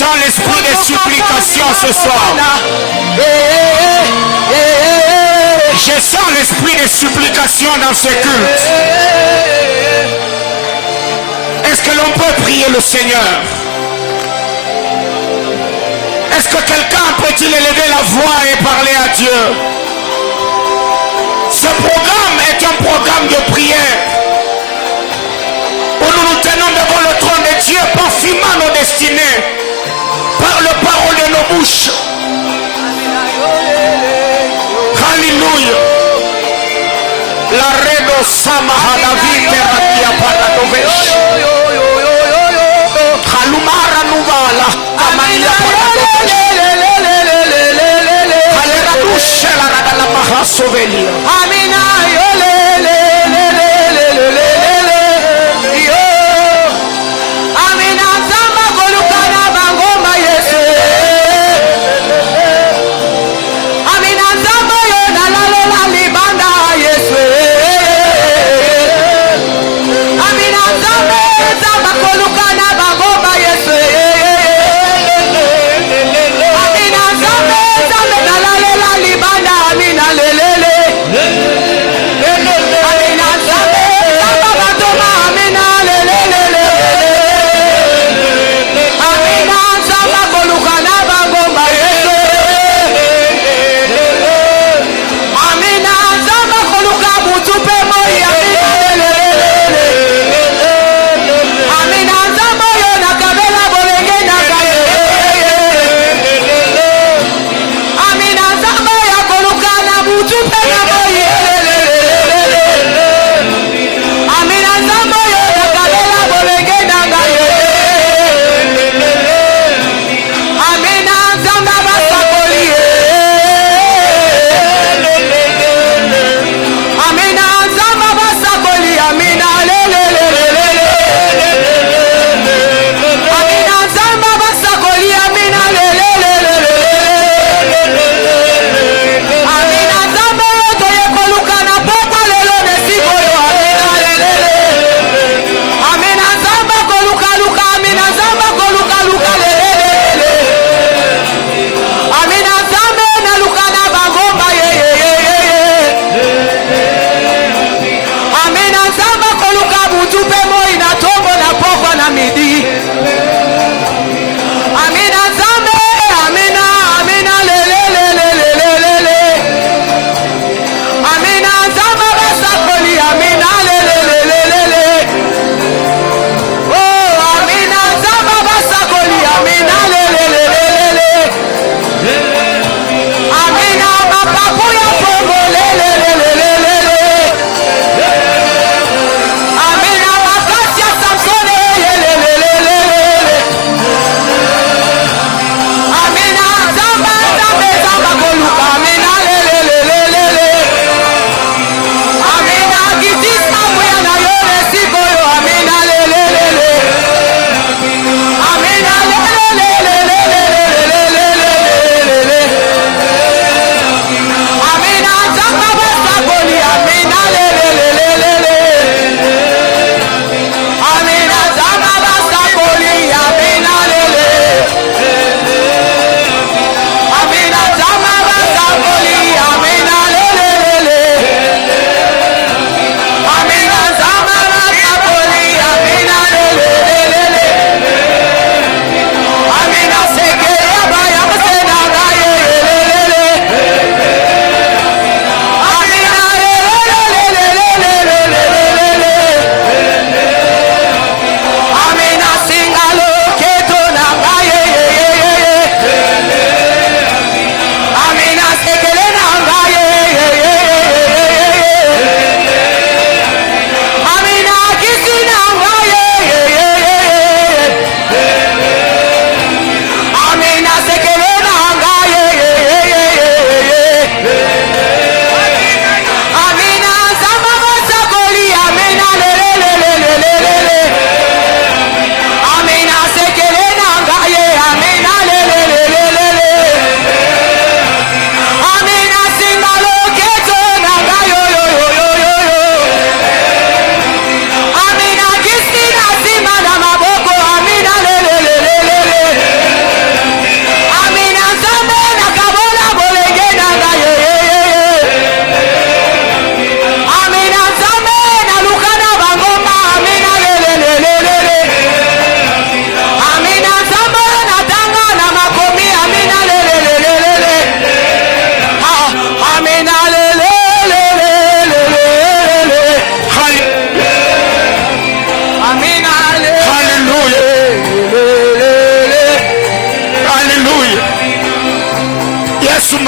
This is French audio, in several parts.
sens l'esprit de supplication ce soir. Je sens l'esprit de supplication dans ce culte. Est-ce que l'on peut prier le Seigneur? Est-ce que quelqu'un peut-il élever la voix et parler à Dieu? Ce programme est un programme de prière où nous nous tenons devant le trône de Dieu, parfumant nos destinées par le parole de nos bouches. Alléluia. La redo samaha la vite ratia paradovesh. Halumara nuvala amania paradovesh. Halera dushela la maha sovelia. Amina yo le le le le le le le. Yo. Amina zama golukana bangoma Yesu. Amina zama yo na la la libanda Yesu. Amina zama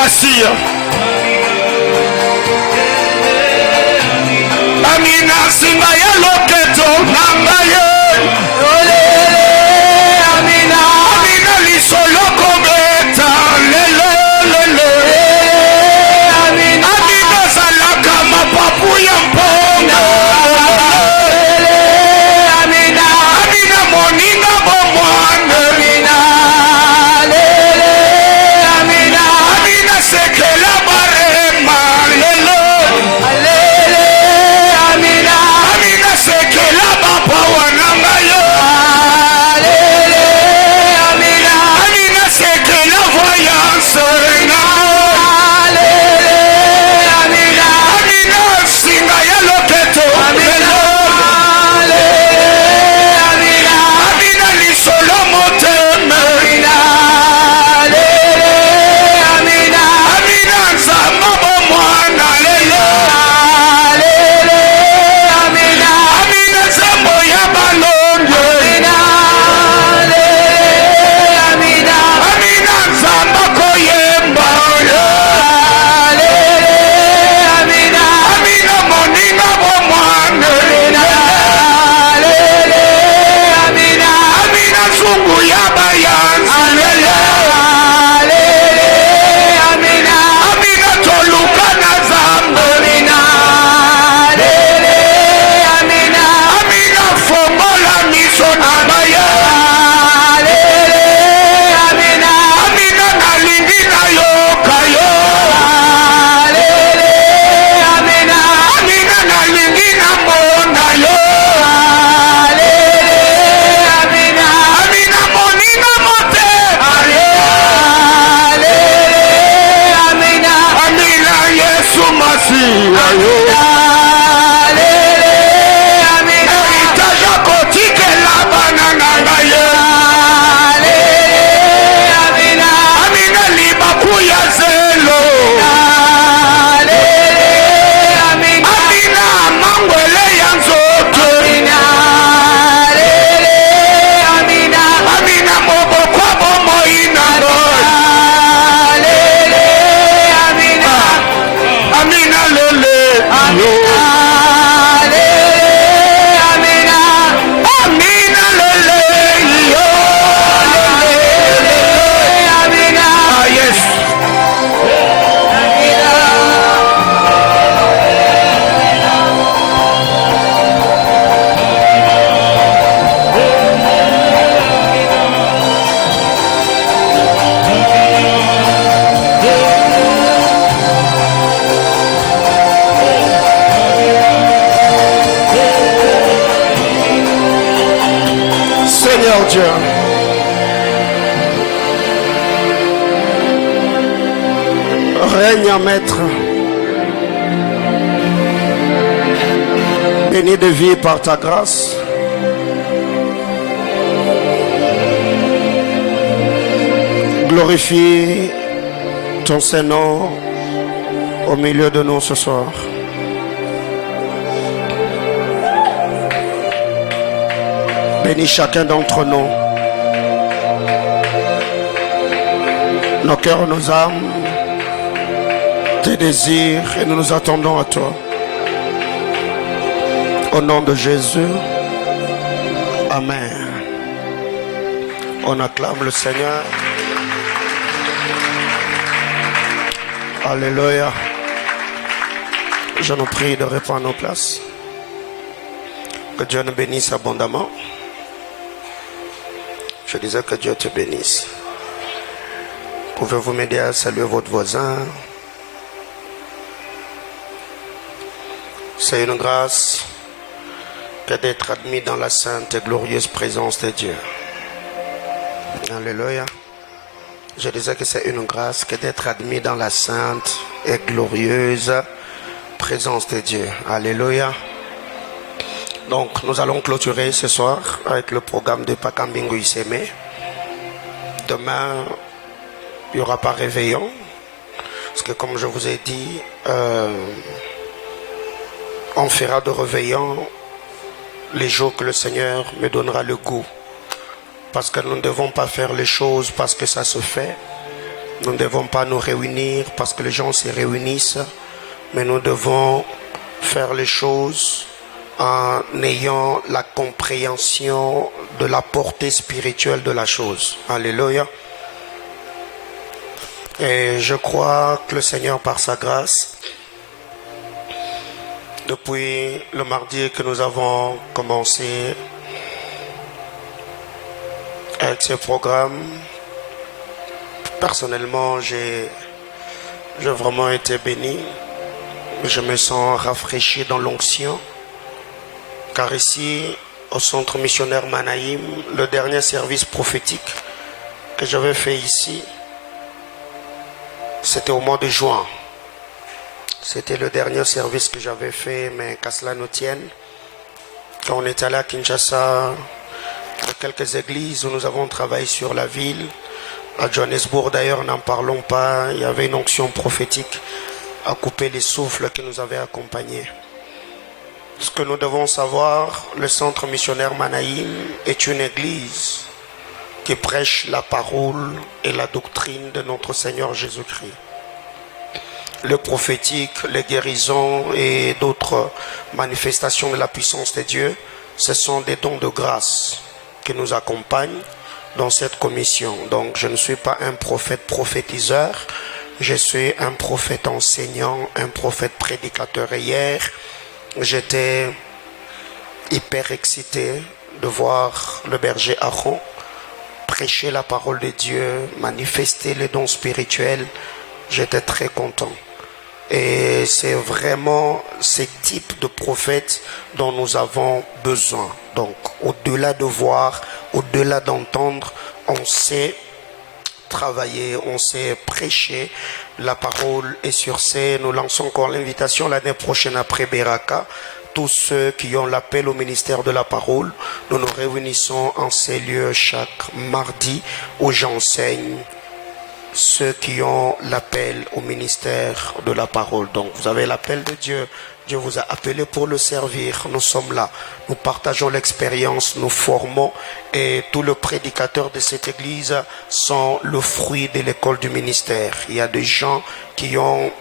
Masia. Amina singa ya loketo nangaye. Amina. Amina lisolo kobeta lele lele. Amina. Amina salaka mapapu ya mponga. Amina. Amina moninga bomwana. Amina. Lele. Amina. Amina sekela barema lele. Lele. Amina. Amina sekela bapa wananga yo. Lele. Amina. Amina sekela voyance na. Lele. Amina. Amina singa ya loketo. Amina. Lele. Amina. Amina lisolo motema. Amina. Lele. Amina. Amina nzamba bomwana lele. Lele. Amina. Amina zambo ya balonge. Amina. Lele. Amina. Amina nzamba koyemba. Lele. Amina. Amina moninga bomwana. Amina. Lele. Amina. Amina zungu ya bayanzi. Lele. Lele. Amina. Amina toluka na zambo. Amina. Lele. Amina. Amina fongola miso na baya. Lele. Amina. Amina nalingi na yoka yo. Lele. Amina. Amina nalingi na mona yo. Lele. Amina. Amina moninga mote. Lele. Amina. Amina Yesu Masiya yo. Lele. Amina. Eritaja kotike labana nanga ye. Lele. Amina. Amina libaku ya zelo. Lele. Amina. Amina mangwele ya nzoto. Amina. Lele. Amina. Amina mobokwa bomoina lo. Lele. Amina. Amina lele. Amina. Lele. Amina. Amina lele. Yo. Lele. Amina. Ah, yes. Seigneur Dieu, règne en maître, béni de vie par ta grâce. Glorifie ton Saint-Nom au milieu de nous ce soir. Bénis chacun d'entre nous. Nos cœurs, nos âmes, tes désirs, et nous nous attendons à toi. Au nom de Jésus, Amen. On acclame le Seigneur. Alléluia. Je nous prie de reprendre nos places. Que Dieu nous bénisse abondamment. Je disais que Dieu te bénisse. Pouvez-vous m'aider à saluer votre voisin? C'est une grâce que d'être admis dans la sainte et glorieuse présence de Dieu. Alléluia. Je disais que c'est une grâce que d'être admis dans la sainte et glorieuse présence de Dieu. Alléluia. Donc nous allons clôturer ce soir avec le programme de Pakambingo Iseme. Demain, il n'y aura pas réveillon. Parce que comme je vous ai dit, on fera de réveillon les jours que le Seigneur me donnera le goût. Parce que nous ne devons pas faire les choses parce que ça se fait, Nous ne devons pas nous réunir parce que les gens se réunissent, mais nous devons faire les choses en ayant la compréhension de la portée spirituelle de la chose. Alléluia. Et je crois que le Seigneur, par sa grâce, depuis le mardi que nous avons commencé avec ce programme, personnellement, j'ai vraiment été béni. Je me sens rafraîchi dans l'onction. Car ici, au centre missionnaire Manaïm, le dernier service prophétique que j'avais fait ici, c'était au mois de juin. C'était le dernier service que j'avais fait, mais qu'à cela nous tienne. Quand on est allé à Kinshasa, dans quelques églises où nous avons travaillé sur la ville, à Johannesburg d'ailleurs, n'en parlons pas, il y avait une onction prophétique à couper les souffles qui nous avaient accompagnés. Ce que nous devons savoir, le centre missionnaire Manaïm est une église qui prêche la parole et la doctrine de notre Seigneur Jésus-Christ. Le prophétique, les guérisons et d'autres manifestations de la puissance de Dieu, ce sont des dons de grâce qui nous accompagnent dans cette commission. Donc je ne suis pas un prophète prophétiseur, je suis un prophète enseignant, un prophète prédicateur. Et hier, j'étais hyper excité de voir le berger Aaron prêcher la parole de Dieu, manifester les dons spirituels. J'étais très content. Et c'est vraiment ce type de prophète dont nous avons besoin. Donc, au-delà de voir, au-delà d'entendre, on sait travailler, on sait prêcher la parole. Et sur ce, nous lançons encore l'invitation l'année prochaine après Beraka. Tous ceux qui ont l'appel au ministère de la parole, nous nous réunissons en ces lieux chaque mardi où j'enseigne ceux qui ont l'appel au ministère de la parole. Donc vous avez l'appel de Dieu. Dieu vous a appelé pour le servir. Nous sommes là. Nous partageons l'expérience, nous formons et tous les prédicateurs de cette église sont le fruit de l'école du ministère. Il y a des gens qui ont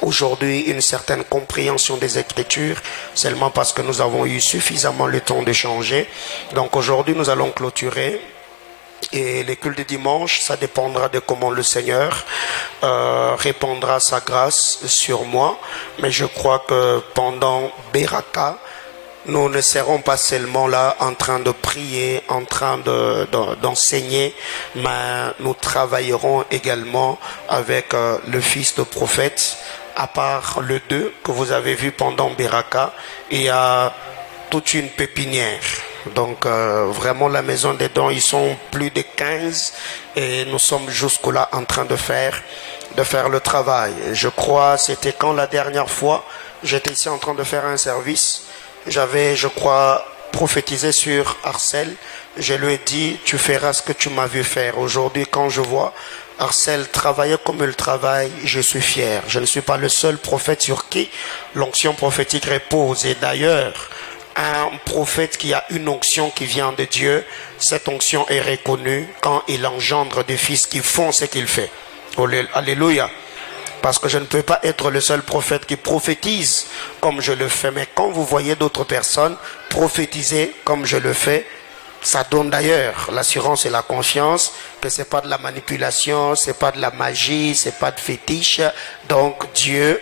aujourd'hui une certaine compréhension des Écritures seulement parce que nous avons eu suffisamment le temps d'échanger. Donc aujourd'hui nous allons clôturer. Et les cultes de dimanche, ça dépendra de comment le Seigneur répandra sa grâce sur moi. Mais je crois que pendant Beraka, nous ne serons pas seulement là en train de prier, en train d'enseigner, mais nous travaillerons également avec le fils de prophète. À part le 2 que vous avez vu pendant Beraka, il y a toute une pépinière. Donc vraiment la maison des dons, ils sont plus de 15 et nous sommes jusque-là en train de faire le travail. Je crois, c'était quand la dernière fois, j'étais ici en train de faire un service. J'avais, je crois, prophétisé sur Arcel. Je lui ai dit, tu feras ce que tu m'as vu faire. Aujourd'hui, quand je vois Arcel travailler comme il travaille, je suis fier. Je ne suis pas le seul prophète sur qui l'onction prophétique repose. Et d'ailleurs, un prophète qui a une onction qui vient de Dieu, cette onction est reconnue quand il engendre des fils qui font ce qu'il fait. Alléluia. Parce que je ne peux pas être le seul prophète qui prophétise comme je le fais. Mais quand vous voyez d'autres personnes prophétiser comme je le fais, ça donne d'ailleurs l'assurance et la confiance que ce n'est pas de la manipulation, ce n'est pas de la magie, ce n'est pas de fétiche. Donc Dieu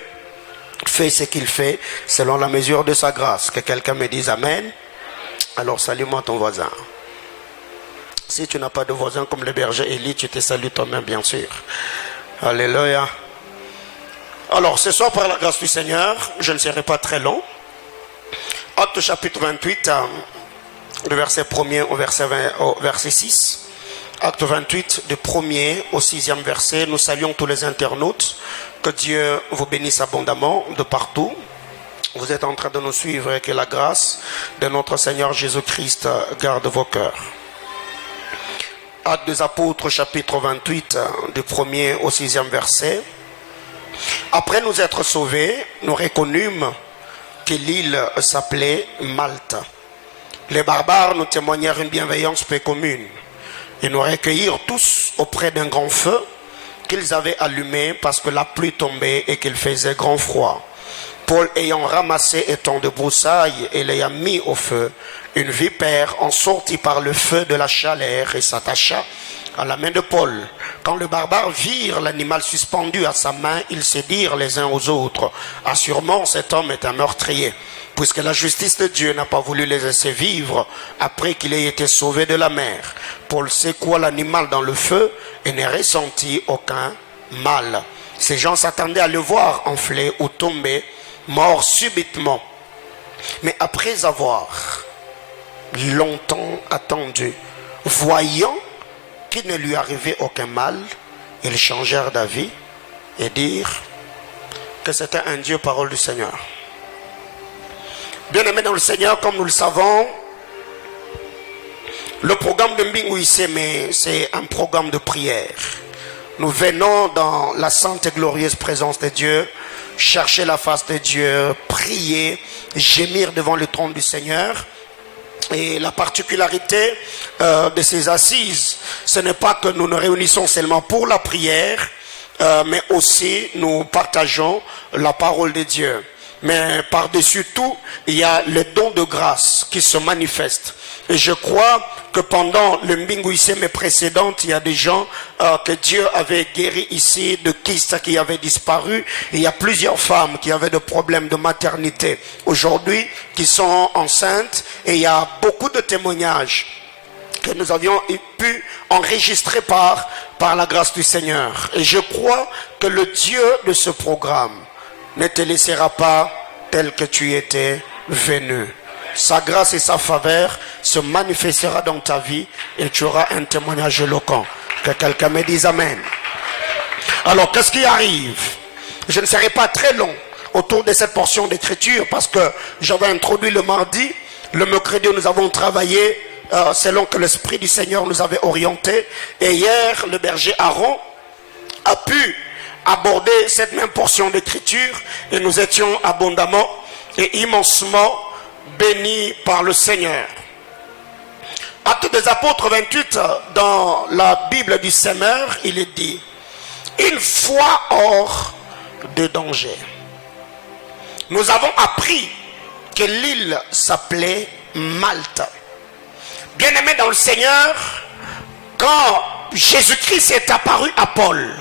fait ce qu'il fait selon la mesure de sa grâce. Que quelqu'un me dise Amen. Alors salue-moi ton voisin. Si tu n'as pas de voisin comme le berger Élie, tu te salues toi-même bien sûr. Alléluia. Alors ce soir par la grâce du Seigneur, je ne serai pas très long. Acte chapitre 28, le verset 1er au verset 6. Acte 28, du 1er au 6e verset. Nous saluons tous les internautes. Que Dieu vous bénisse abondamment de partout. Vous êtes en train de nous suivre et que la grâce de notre Seigneur Jésus-Christ garde vos cœurs. Actes des Apôtres, chapitre 28, du 1er au 6e verset. Après nous être sauvés, nous reconnûmes que l'île s'appelait Malte. Les barbares nous témoignèrent une bienveillance peu commune. Ils nous recueillirent tous auprès d'un grand feu qu'ils avaient allumé parce que la pluie tombait et qu'il faisait grand froid. Paul, ayant ramassé étant de broussailles et l'ayant mis au feu, une vipère en sortit par le feu de la chaleur et s'attacha à la main de Paul. Quand les barbares virent l'animal suspendu à sa main, ils se dirent les uns aux autres, « Assurément, cet homme est un meurtrier, puisque la justice de Dieu n'a pas voulu les laisser vivre après qu'il ait été sauvé de la mer. » Paul secoua l'animal dans le feu et ne ressentit aucun mal. Ces gens s'attendaient à le voir enfler ou tomber, mort subitement. Mais après avoir longtemps attendu, voyant qu'il ne lui arrivait aucun mal, ils changèrent d'avis et dirent que c'était un Dieu, parole du Seigneur. Bien-aimés dans le Seigneur, comme nous le savons, le programme de Mbingu Iseme, c'est un programme de prière. Nous venons dans la sainte et glorieuse présence de Dieu, chercher la face de Dieu, prier, gémir devant le trône du Seigneur. Et la particularité de ces assises, ce n'est pas que nous nous réunissons seulement pour la prière, mais aussi nous partageons la parole de Dieu. Mais par-dessus tout, il y a le don de grâce qui se manifeste. Et je crois que pendant le Mbingu Iseme précédente, il y a des gens que Dieu avait guéris ici de kystes qui avaient disparu. Il y a plusieurs femmes qui avaient des problèmes de maternité aujourd'hui, qui sont enceintes. Et il y a beaucoup de témoignages que nous avions pu enregistrer par la grâce du Seigneur. Et je crois que le Dieu de ce programme ne te laissera pas tel que tu étais venu. Sa grâce et sa faveur se manifestera dans ta vie et tu auras un témoignage éloquent. Que quelqu'un me dise Amen. Alors, qu'est-ce qui arrive? Je ne serai pas très long autour de cette portion d'écriture parce que j'avais introduit le mardi. Le mercredi, nous avons travaillé selon que l'Esprit du Seigneur nous avait orientés. Et hier, le berger Aaron a pu aborder cette même portion d'écriture et nous étions abondamment et immensement bénis par le Seigneur. Actes des Apôtres 28, dans la Bible du Semeur, il est dit, une fois hors de danger, nous avons appris que l'île s'appelait Malte. Bien-aimés dans le Seigneur, quand Jésus-Christ est apparu à Paul,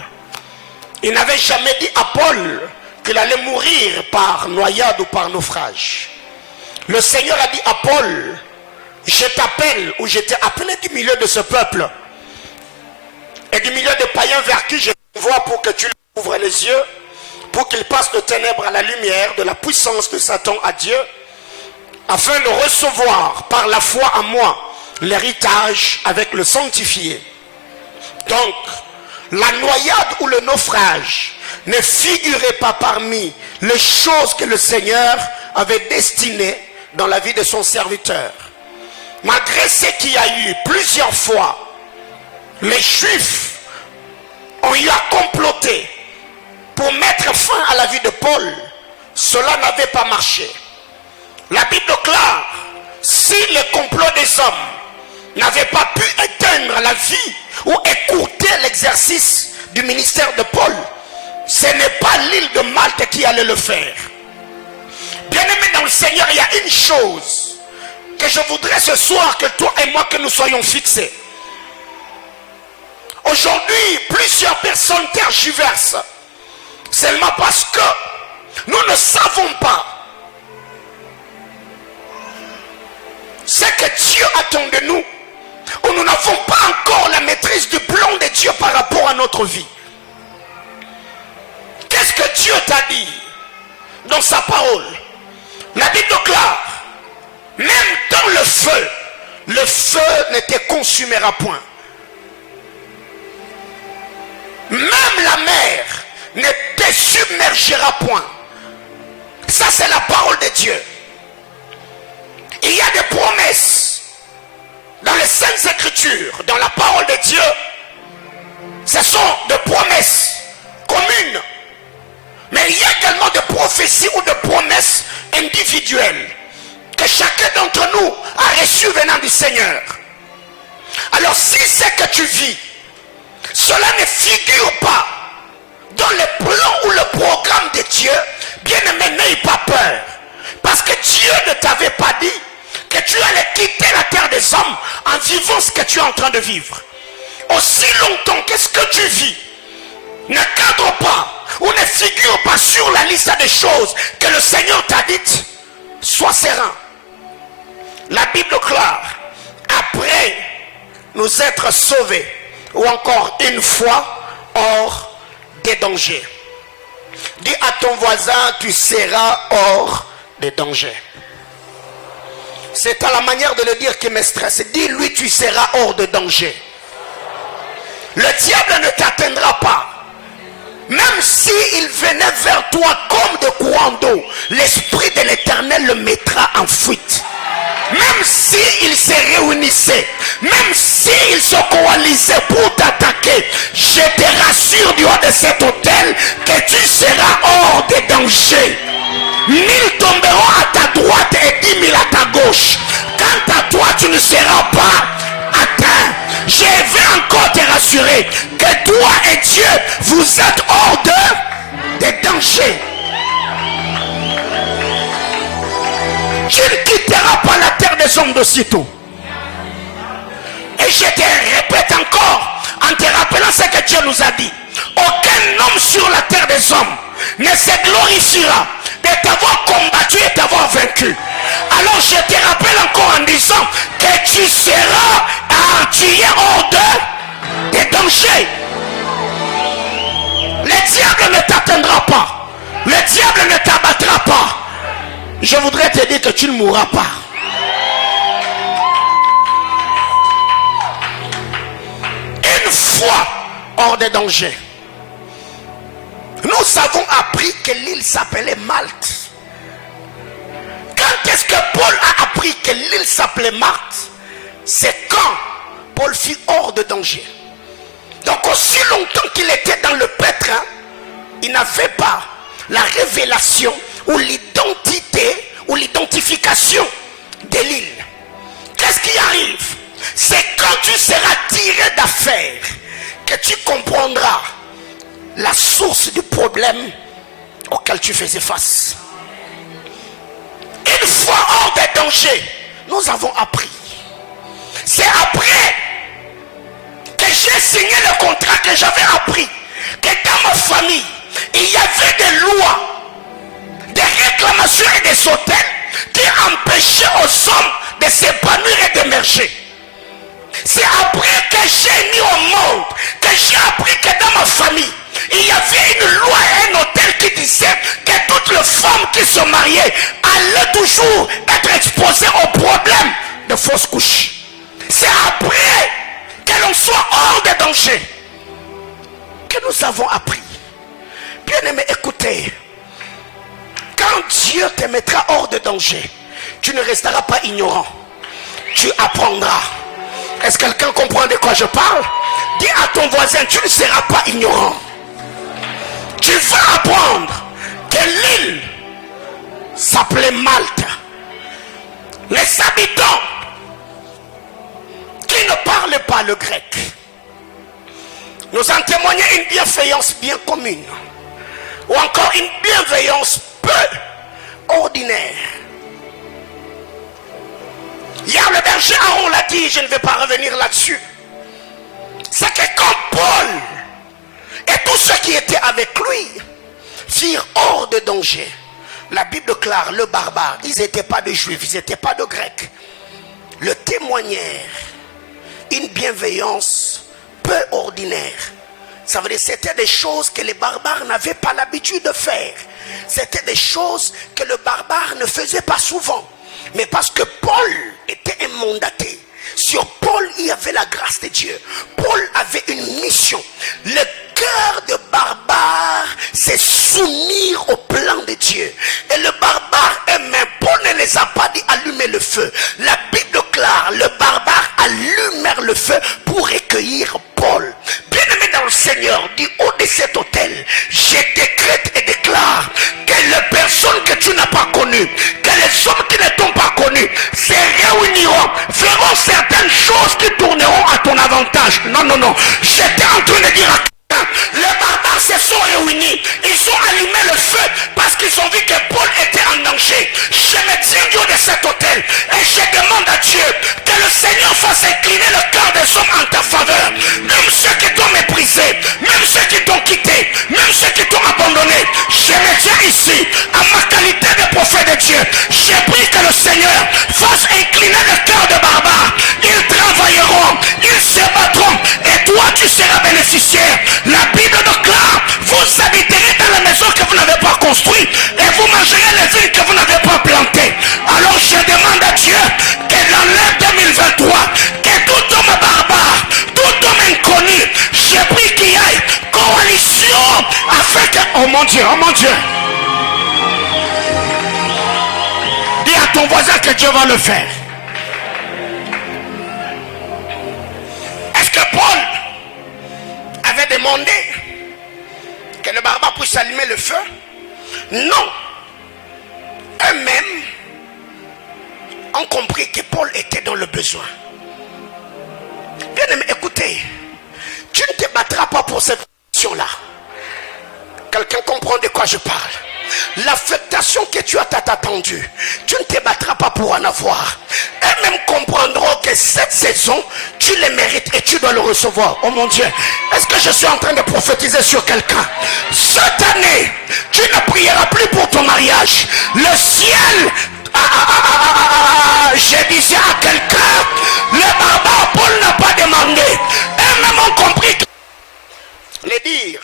il n'avait jamais dit à Paul qu'il allait mourir par noyade ou par naufrage. Le Seigneur a dit à Paul, je t'appelle, ou je t'ai appelé du milieu de ce peuple et du milieu des païens vers qui je t'envoie pour que tu ouvres les yeux, pour qu'ils passent de ténèbres à la lumière, de la puissance de Satan à Dieu, afin de recevoir par la foi en moi l'héritage avec le sanctifié. Donc, la noyade ou le naufrage ne figurait pas parmi les choses que le Seigneur avait destinées dans la vie de son serviteur. Malgré ce qu'il y a eu plusieurs fois, les Juifs ont eu à comploter pour mettre fin à la vie de Paul. Cela n'avait pas marché. La Bible déclare, si le complot des hommes n'avait pas pu éteindre la vie ou écourter l'exercice du ministère de Paul, ce n'est pas l'île de Malte qui allait le faire. Bien-aimé dans le Seigneur, il y a une chose que je voudrais ce soir que toi et moi que nous soyons fixés. Aujourd'hui, plusieurs personnes tergiversent seulement parce que nous ne savons pas ce que Dieu attend de nous, ou nous n'avons pas encore la maîtrise du plan de Dieu par rapport à notre vie. Qu'est-ce que Dieu t'a dit dans sa parole? La Bible déclare, même dans le feu ne te consumera point. Même la mer ne te submergera point. Ça, c'est la parole de Dieu. Il y a des promesses dans les Saintes Écritures, dans la parole de Dieu. Ce sont des promesses communes. Mais il y a également des prophéties ou des promesses individuelles que chacun d'entre nous a reçues venant du Seigneur. Alors si c'est que tu vis, cela ne figure pas dans le plan ou le programme de Dieu, bien-aimé, n'aie pas peur. Parce que Dieu ne t'avait pas dit que tu allais quitter la terre des hommes en vivant ce que tu es en train de vivre. Aussi longtemps qu'est-ce que tu vis, ne cadre pas ou ne figure pas sur la liste des choses que le Seigneur t'a dites. Sois serein. La Bible déclare, après nous être sauvés, ou encore une fois hors des dangers. Dis à ton voisin, tu seras hors des dangers. C'est à la manière de le dire qui me stresse. Dis-lui, tu seras hors de danger. Le diable ne t'atteindra pas. Même s'il venait vers toi comme de courant d'eau, l'Esprit de l'Éternel le mettra en fuite. Même s'il se réunissait, même s'il se coalisait pour t'attaquer, je te rassure du haut de cet hôtel que tu seras hors des dangers. 1000 tomberont à ta droite et 10 000 à ta gauche. Quant à toi, tu ne seras pas atteint. Je vais encore te rassurer que toi et Dieu, vous êtes hors des dangers. Tu ne quitteras pas la terre des hommes d'aussitôt. Et je te répète encore, en te rappelant ce que Dieu nous a dit. Aucun homme sur la terre des hommes ne se glorifiera de t'avoir combattu et t'avoir vaincu. Alors je te rappelle encore en disant que tu seras artillé hors des dangers. Le diable ne t'atteindra pas. Le diable ne t'abattra pas. Je voudrais te dire que tu ne mourras pas. Une fois hors des dangers, nous avons appris que l'île s'appelait Malte. Quand est-ce que Paul a appris que l'île s'appelait Malte? C'est quand Paul fut hors de danger. Donc aussi longtemps qu'il était dans le pétrin, il n'avait pas la révélation ou l'identité ou l'identification de l'île. Qu'est-ce qui arrive? C'est quand tu seras tiré d'affaire que tu comprendras la source du problème auquel tu faisais face. Une fois hors des dangers, nous avons appris. C'est après que j'ai signé le contrat que j'avais appris que dans ma famille, il y avait des lois, des réclamations et des hôtels qui empêchaient aux hommes de s'épanouir et d'émerger. C'est après que j'ai mis au monde, que j'ai appris que dans ma famille, il y avait une loi et un hôtel qui disait que toutes les femmes qui se mariaient allaient toujours être exposées au problème de fausses couches. C'est après que l'on soit hors de danger que nous avons appris. Bien-aimés, écoutez, quand Dieu te mettra hors de danger, tu ne resteras pas ignorant. Tu apprendras. Est-ce que quelqu'un comprend de quoi je parle? Dis à ton voisin, tu ne seras pas ignorant. Tu vas apprendre que l'île s'appelait Malte. Les habitants qui ne parlaient pas le grec nous en témoignaient une bienveillance bien commune, ou encore une bienveillance peu ordinaire. Hier le berger Aaron l'a dit, je ne vais pas revenir là-dessus. C'est que quand Paul et tous ceux qui étaient avec lui firent hors de danger, la Bible déclare le barbare, ils n'étaient pas de juifs, ils n'étaient pas de grecs, le témoignèrent une bienveillance peu ordinaire. Ça veut dire que c'était des choses que les barbares n'avaient pas l'habitude de faire. C'était des choses que le barbare ne faisait pas souvent. Mais parce que Paul était un mandaté, sur Paul il y avait la grâce de Dieu. Paul avait une mission. Le cœur de barbare s'est soumis au plan de Dieu. Et le barbare eux-mêmes, Paul ne les a pas dit allumer le feu. La Bible déclare, le barbare allumèrent le feu pour recueillir Paul. Bien-aimé dans le Seigneur, du haut de cet hôtel, je décrète et déclare que les personnes que tu n'as pas connues, que les hommes qui ne t'ont pas connu, se réuniront, feront certaines choses qui tourneront à ton avantage. Non, non, non. J'étais en train de dire à quelqu'un, les barbares se sont réunis, ils ont allumé le feu parce qu'ils ont vu que Paul était en danger. Je me tiens du haut de cet hôtel et je demande à Dieu que le Seigneur fasse incliner le cœur des hommes en ta faveur. Même ceux qui t'ont méprisé, même ceux qui t'ont quitté, même ceux qui t'ont abandonné. Je me tiens ici, à ma qualité de prophète de Dieu. Je prie que le Seigneur fasse incliner le cœur de barbares. Ils travailleront, ils se battront et toi tu seras bénéficiaire. La Bible déclare, vous habiterez dans la maison que vous n'avez pas construite et vous mangerez les villes que vous n'avez pas plantées. Alors je demande à Dieu que dans l'année 2023, que tout homme barbare, tout homme inconnu, je prie qu'il y ait coalition afin que... Oh mon Dieu, oh mon Dieu. Dis à ton voisin que Dieu va le faire. Est-ce que Paul avait demandé que le barbare puisse allumer le feu? Non. Eux-mêmes ont compris que Paul était dans le besoin. Bien aimé, écoutez, tu ne te battras pas pour cette question-là. Quelqu'un comprend de quoi je parle? L'affectation que tu as attendue, tu ne te battras pas pour en avoir. Eux-mêmes comprendront que cette saison, tu les mérites et tu dois le recevoir. Oh mon Dieu, est-ce que je suis en train de prophétiser sur quelqu'un? Cette année, tu ne prieras plus pour ton mariage. Le ciel, je disais à quelqu'un, le barbare Paul n'a pas demandé. Eux-mêmes ont compris que... Les dire,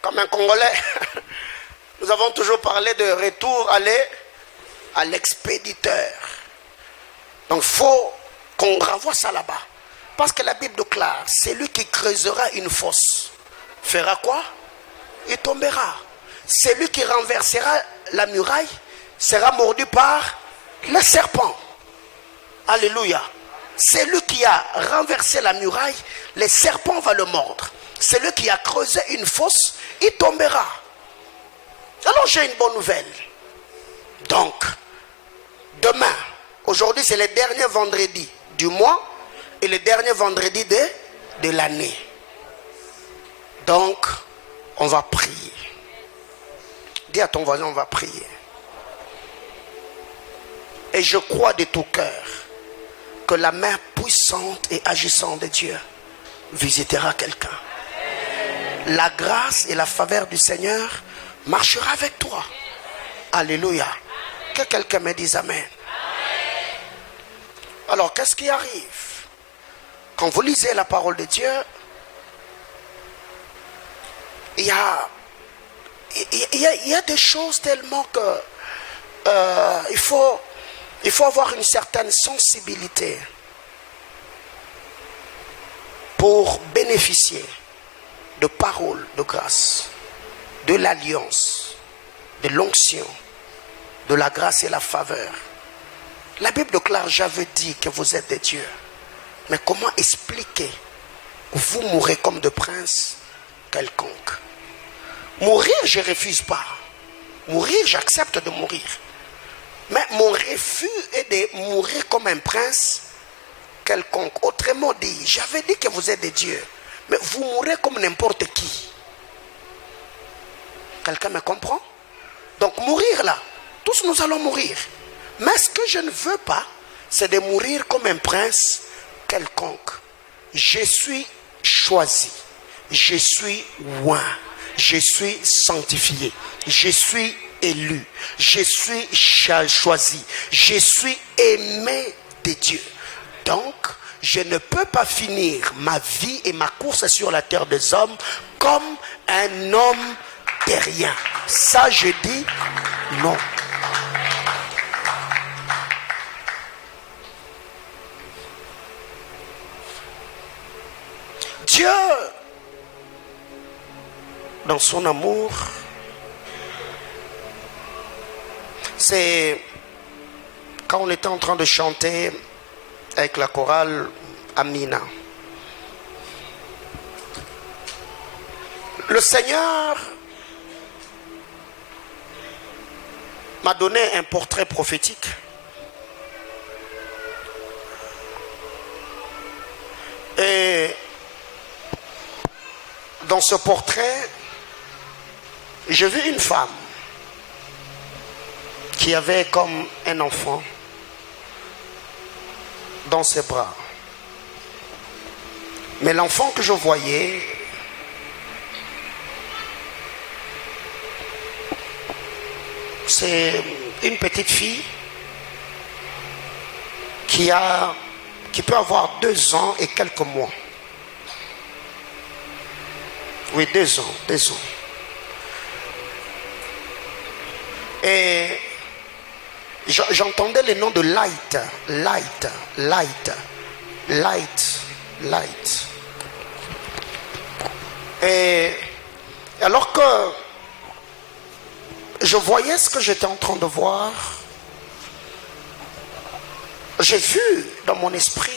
comme un Congolais... Nous avons toujours parlé de retour à l'expéditeur. Donc il faut qu'on renvoie ça là-bas. Parce que la Bible déclare, celui qui creusera une fosse fera quoi? Il tombera. Celui qui renversera la muraille sera mordu par le serpent. Alléluia. Celui qui a renversé la muraille, le serpent va le mordre. Celui qui a creusé une fosse, il tombera. Alors j'ai une bonne nouvelle. Donc, demain, aujourd'hui c'est le dernier vendredi du mois et le dernier vendredi de l'année. Donc, on va prier. Dis à ton voisin, on va prier. Et je crois de tout cœur que la main puissante et agissante de Dieu visitera quelqu'un. La grâce et la faveur du Seigneur marchera avec toi. Alléluia. Que quelqu'un me dise Amen. Alors, qu'est-ce qui arrive? Quand vous lisez la parole de Dieu, il y a des choses tellement que il faut avoir une certaine sensibilité pour bénéficier de paroles de grâce, de l'alliance, de l'onction, de la grâce et la faveur. La Bible déclare, j'avais dit que vous êtes des dieux. Mais comment expliquer que vous mourrez comme de princes quelconque? Mourir, je ne refuse pas. Mourir, j'accepte de mourir. Mais mon refus est de mourir comme un prince quelconque. Autrement dit, j'avais dit que vous êtes des dieux. Mais vous mourrez comme n'importe qui. Quelqu'un me comprend? Donc mourir là, tous nous allons mourir. Mais ce que je ne veux pas, c'est de mourir comme un prince quelconque. Je suis choisi, je suis oint, je suis sanctifié, je suis élu, je suis choisi, je suis aimé de Dieu. Donc, je ne peux pas finir ma vie et ma course sur la terre des hommes comme un homme de rien. Ça, je dis non. Dieu, dans son amour, c'est quand on était en train de chanter avec la chorale Amina. Le Seigneur m'a donné un portrait prophétique. Et dans ce portrait, J'ai vu une femme qui avait comme un enfant dans ses bras. Mais l'enfant que je voyais, c'est une petite fille qui peut avoir 2 ans et quelques mois. Oui, 2 ans, 2 ans. Et j'entendais le nom de Light. Et alors que je voyais ce que j'étais en train de voir, j'ai vu dans mon esprit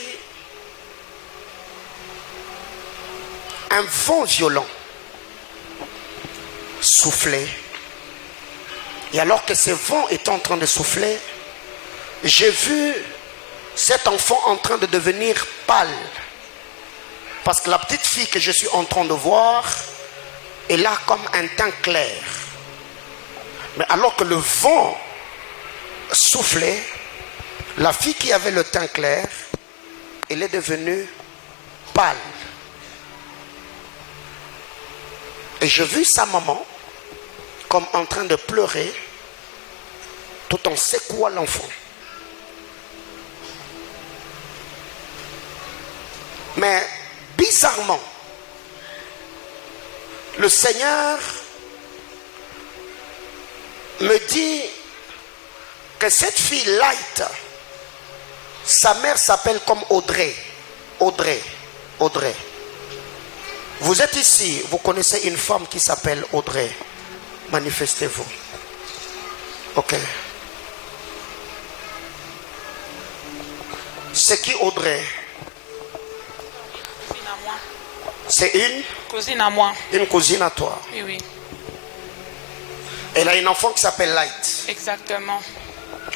un vent violent souffler. Et alors que ce vent est en train de souffler, j'ai vu cet enfant en train de devenir pâle. Parce que la petite fille que je suis en train de voir, elle a comme un teint clair. Mais alors que le vent soufflait, la fille qui avait le teint clair, elle est devenue pâle. Et j'ai vu sa maman comme en train de pleurer tout en secouant l'enfant. Mais bizarrement, le Seigneur me dit que cette fille Light, sa mère s'appelle comme Audrey. Audrey. Vous êtes ici, vous connaissez une femme qui s'appelle Audrey. Manifestez-vous. Ok. C'est qui Audrey? Cousine à moi. C'est une Cousine à moi. Une cousine à toi. Oui, oui. Elle a un enfant qui s'appelle Light. Exactement.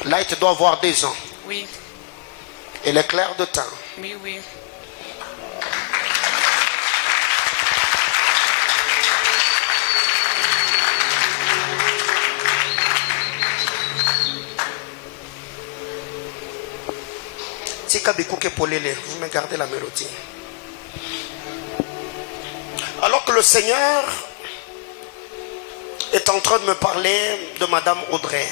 Light doit avoir 2 ans. Oui. Elle est claire de teint. Oui, oui. Vous me gardez la mélodie. Alors que le Seigneur est en train de me parler de Madame Audrey,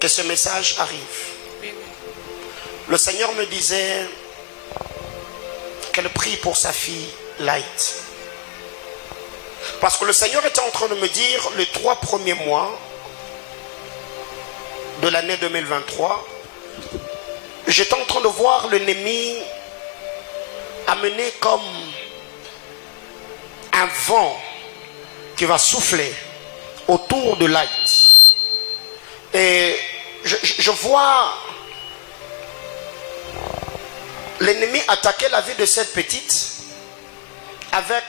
que ce message arrive. Oui, oui. Le Seigneur me disait qu'elle prie pour sa fille Light. Parce que le Seigneur était en train de me dire, les 3 premiers mois de l'année 2023, j'étais en train de voir l'ennemi amener comme un vent qui va souffler autour de Light. Et je vois l'ennemi attaquer la vie de cette petite avec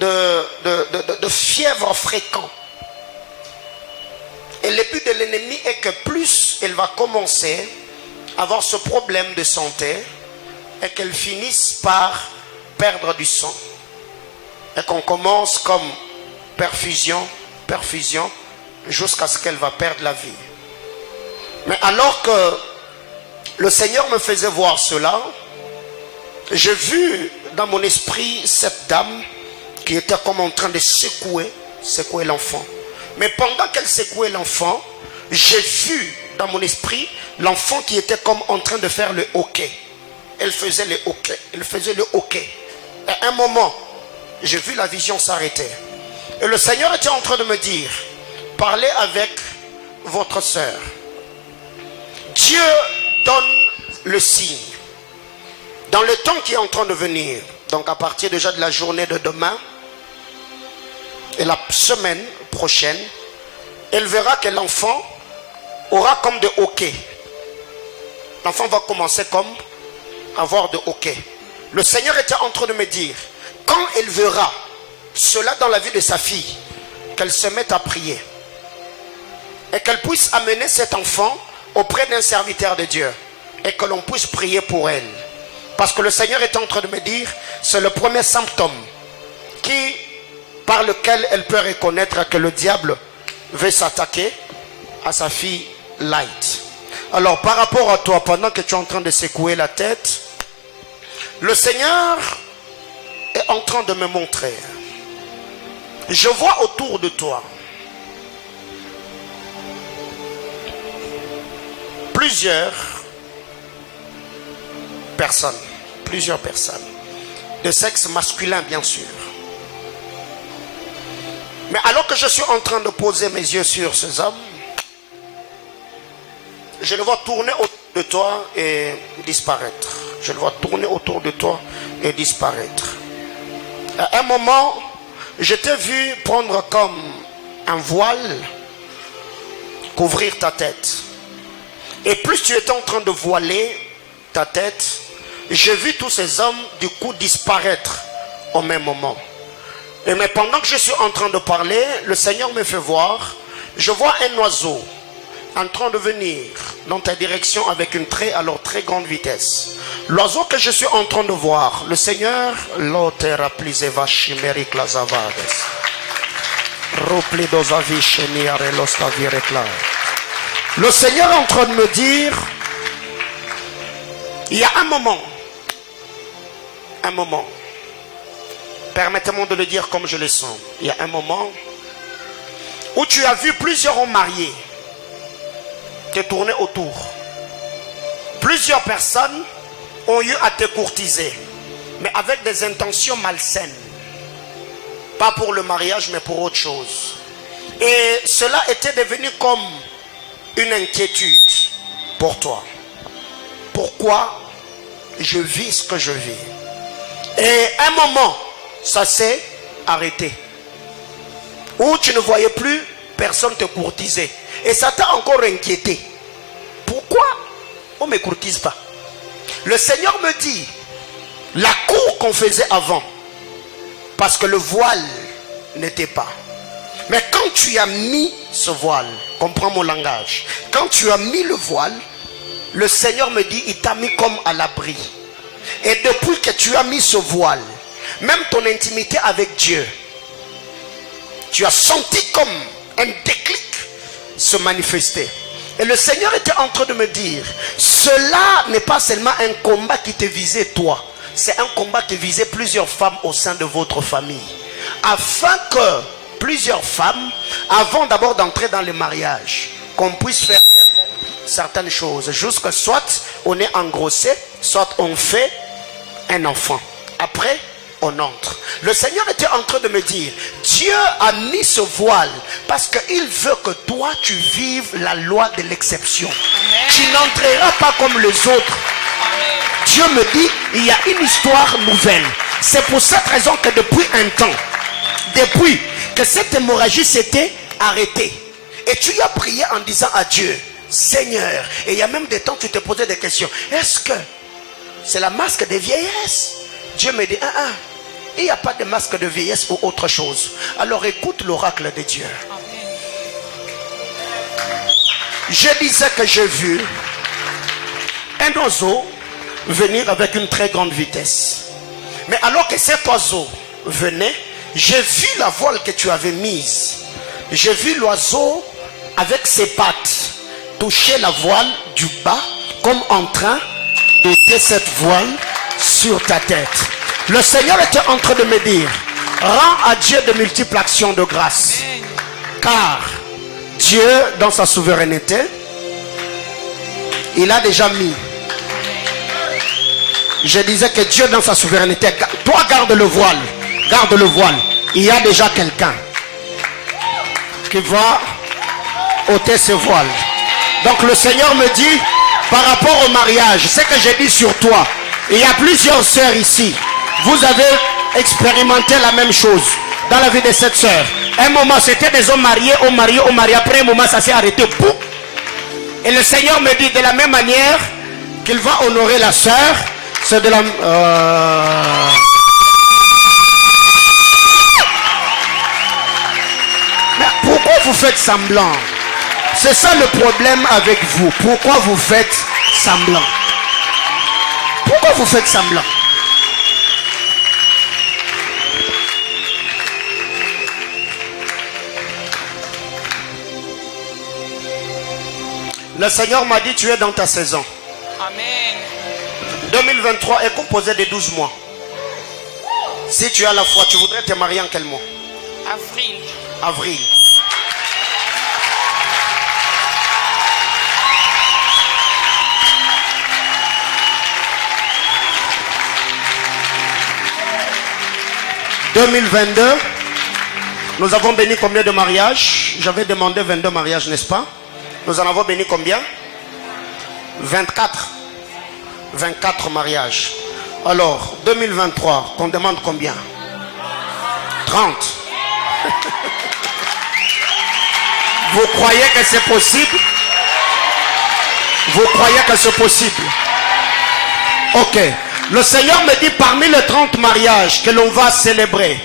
de fièvre fréquent. Et le but de l'ennemi est que plus elle va commencer à avoir ce problème de santé et qu'elle finisse par perdre du sang. Et qu'on commence comme perfusion, jusqu'à ce qu'elle va perdre la vie. Mais alors que le Seigneur me faisait voir cela, j'ai vu dans mon esprit cette dame qui était comme en train de secouer l'enfant. Mais pendant qu'elle secouait l'enfant, j'ai vu dans mon esprit l'enfant qui était comme en train de faire le hockey. Elle faisait le hockey. Et à un moment, j'ai vu la vision s'arrêter. Et le Seigneur était en train de me dire, parlez avec votre sœur. Dieu donne le signe. Dans le temps qui est en train de venir, donc à partir déjà de la journée de demain et la semaine prochaine, elle verra que l'enfant aura comme de hockey. L'enfant va commencer comme avoir de hockey. Le Seigneur était en train de me dire, quand elle verra cela dans la vie de sa fille, qu'elle se mette à prier et qu'elle puisse amener cet enfant auprès d'un serviteur de Dieu et que l'on puisse prier pour elle. Parce que le Seigneur est en train de me dire, c'est le premier symptôme par lequel elle peut reconnaître que le diable veut s'attaquer à sa fille Light. Alors par rapport à toi, pendant que tu es en train de secouer la tête, le Seigneur est en train de me montrer. Je vois autour de toi plusieurs personnes, de sexe masculin bien sûr. Mais alors que je suis en train de poser mes yeux sur ces hommes, je le vois tourner autour de toi et disparaître. Je le vois tourner autour de toi et disparaître. À un moment, je t'ai vu prendre comme un voile, couvrir ta tête. Et plus tu étais en train de voiler ta tête, j'ai vu tous ces hommes du coup disparaître au même moment. Et mais pendant que je suis en train de parler, le Seigneur me fait voir, je vois un oiseau en train de venir dans ta direction avec une très grande vitesse. L'oiseau que je suis en train de voir, le Seigneur, le Seigneur est en train de me dire, il y a un moment, permettez-moi de le dire comme je le sens, il y a un moment où tu as vu plusieurs hommes mariés te tourner autour. Plusieurs personnes ont eu à te courtiser, mais avec des intentions malsaines. Pas pour le mariage, mais pour autre chose. Et cela était devenu comme une inquiétude pour toi. Pourquoi je vis ce que je vis? Et un moment, ça s'est arrêté. Où tu ne voyais plus personne te courtiser. Et ça t'a encore inquiété. Pourquoi on ne me courtise pas? Le Seigneur me dit, la cour qu'on faisait avant, parce que le voile n'était pas. Mais quand tu as mis ce voile, comprends mon langage, quand tu as mis le voile, le Seigneur me dit, il t'a mis comme à l'abri. Et depuis que tu as mis ce voile, même ton intimité avec Dieu, tu as senti comme un déclic se manifester. Et le Seigneur était en train de me dire, cela n'est pas seulement un combat qui te visait toi, c'est un combat qui visait plusieurs femmes au sein de votre famille. Afin que plusieurs femmes, avant d'abord d'entrer dans le mariage, qu'on puisse faire certaines choses, jusqu'à soit on est engrossé, soit on fait un enfant. Après, on entre. Le Seigneur était en train de me dire, Dieu a mis ce voile parce qu'il veut que toi tu vives la loi de l'exception. Tu n'entreras pas comme les autres. Dieu me dit, il y a une histoire nouvelle. C'est pour cette raison que depuis un temps, depuis que cette hémorragie s'était arrêtée, et tu as prié en disant à Dieu, Seigneur, et il y a même des temps où tu te posais des questions, est-ce que c'est la masque de vieillesse? Dieu me dit, il n'y a pas de masque de vieillesse ou autre chose. Alors écoute l'oracle de Dieu. Je disais que j'ai vu un oiseau venir avec une très grande vitesse. Mais alors que cet oiseau venait, j'ai vu la voile que tu avais mise. J'ai vu l'oiseau avec ses pattes toucher la voile du bas, comme en train d'ôter cette voile sur ta tête. Le Seigneur était en train de me dire, rends à Dieu de multiples actions de grâce. Car Dieu, dans sa souveraineté, il a déjà mis. Je disais que Dieu, dans sa souveraineté, toi garde le voile. Garde le voile. Il y a déjà quelqu'un qui va ôter ce voile. Donc le Seigneur me dit, par rapport au mariage, ce que j'ai dit sur toi, il y a plusieurs sœurs ici. Vous avez expérimenté la même chose dans la vie de cette sœur. Un moment, c'était des hommes mariés, hommes mariés, hommes mariés. Après un moment, ça s'est arrêté. Boum. Et le Seigneur me dit de la même manière qu'il va honorer la sœur. C'est de la... Mais pourquoi vous faites semblant? C'est ça le problème avec vous. Pourquoi vous faites semblant? Pourquoi vous faites semblant? Le Seigneur m'a dit, tu es dans ta saison. Amen. 2023 est composé de 12 mois. Si tu as la foi, tu voudrais te marier en quel mois? Avril. Avril. « 2022, nous avons béni combien de mariages? J'avais demandé 22 mariages, n'est-ce pas? Nous en avons béni combien? 24. 24 mariages. Alors, 2023, on demande combien? 30. Vous croyez que c'est possible? Vous croyez que c'est possible? Ok. Le Seigneur me dit, parmi les 30 mariages que l'on va célébrer,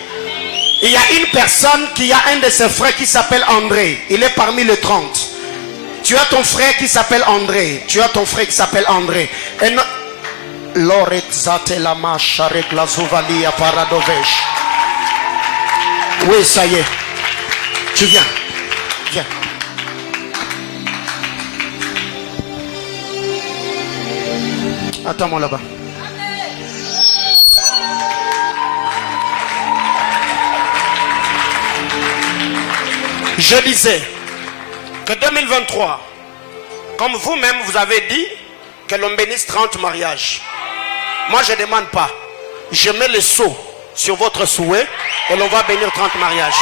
il y a une personne qui a un de ses frères qui s'appelle André. Il est parmi les 30. Tu as ton frère qui s'appelle André. Tu as ton frère qui s'appelle André. Et no... Oui, ça y est. Tu viens. Viens. Attends-moi là-bas. Je disais que 2023, comme vous-même vous avez dit que l'on bénisse 30 mariages. Moi je ne demande pas. Je mets le sceau sur votre souhait et l'on va bénir 30 mariages.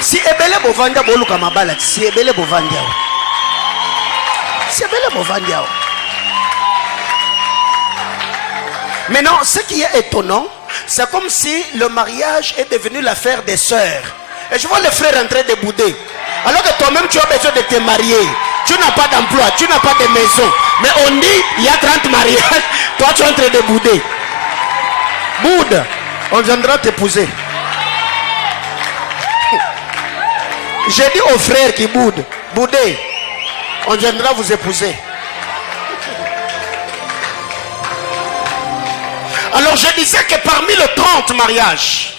Si ebele bovanda boluka mabala, si ebele bovanda. Si ebele bovanda. Maintenant, ce qui est étonnant, c'est comme si le mariage est devenu l'affaire des sœurs. Et je vois les frères en train de bouder. Alors que toi-même, tu as besoin de te marier. Tu n'as pas d'emploi, tu n'as pas de maison. Mais on dit, il y a 30 mariages. Toi, tu es en train de bouder. Boude, on viendra t'épouser. J'ai dit aux frères qui boudent, boudez, on viendra vous épouser. Alors je disais que parmi les 30 mariages,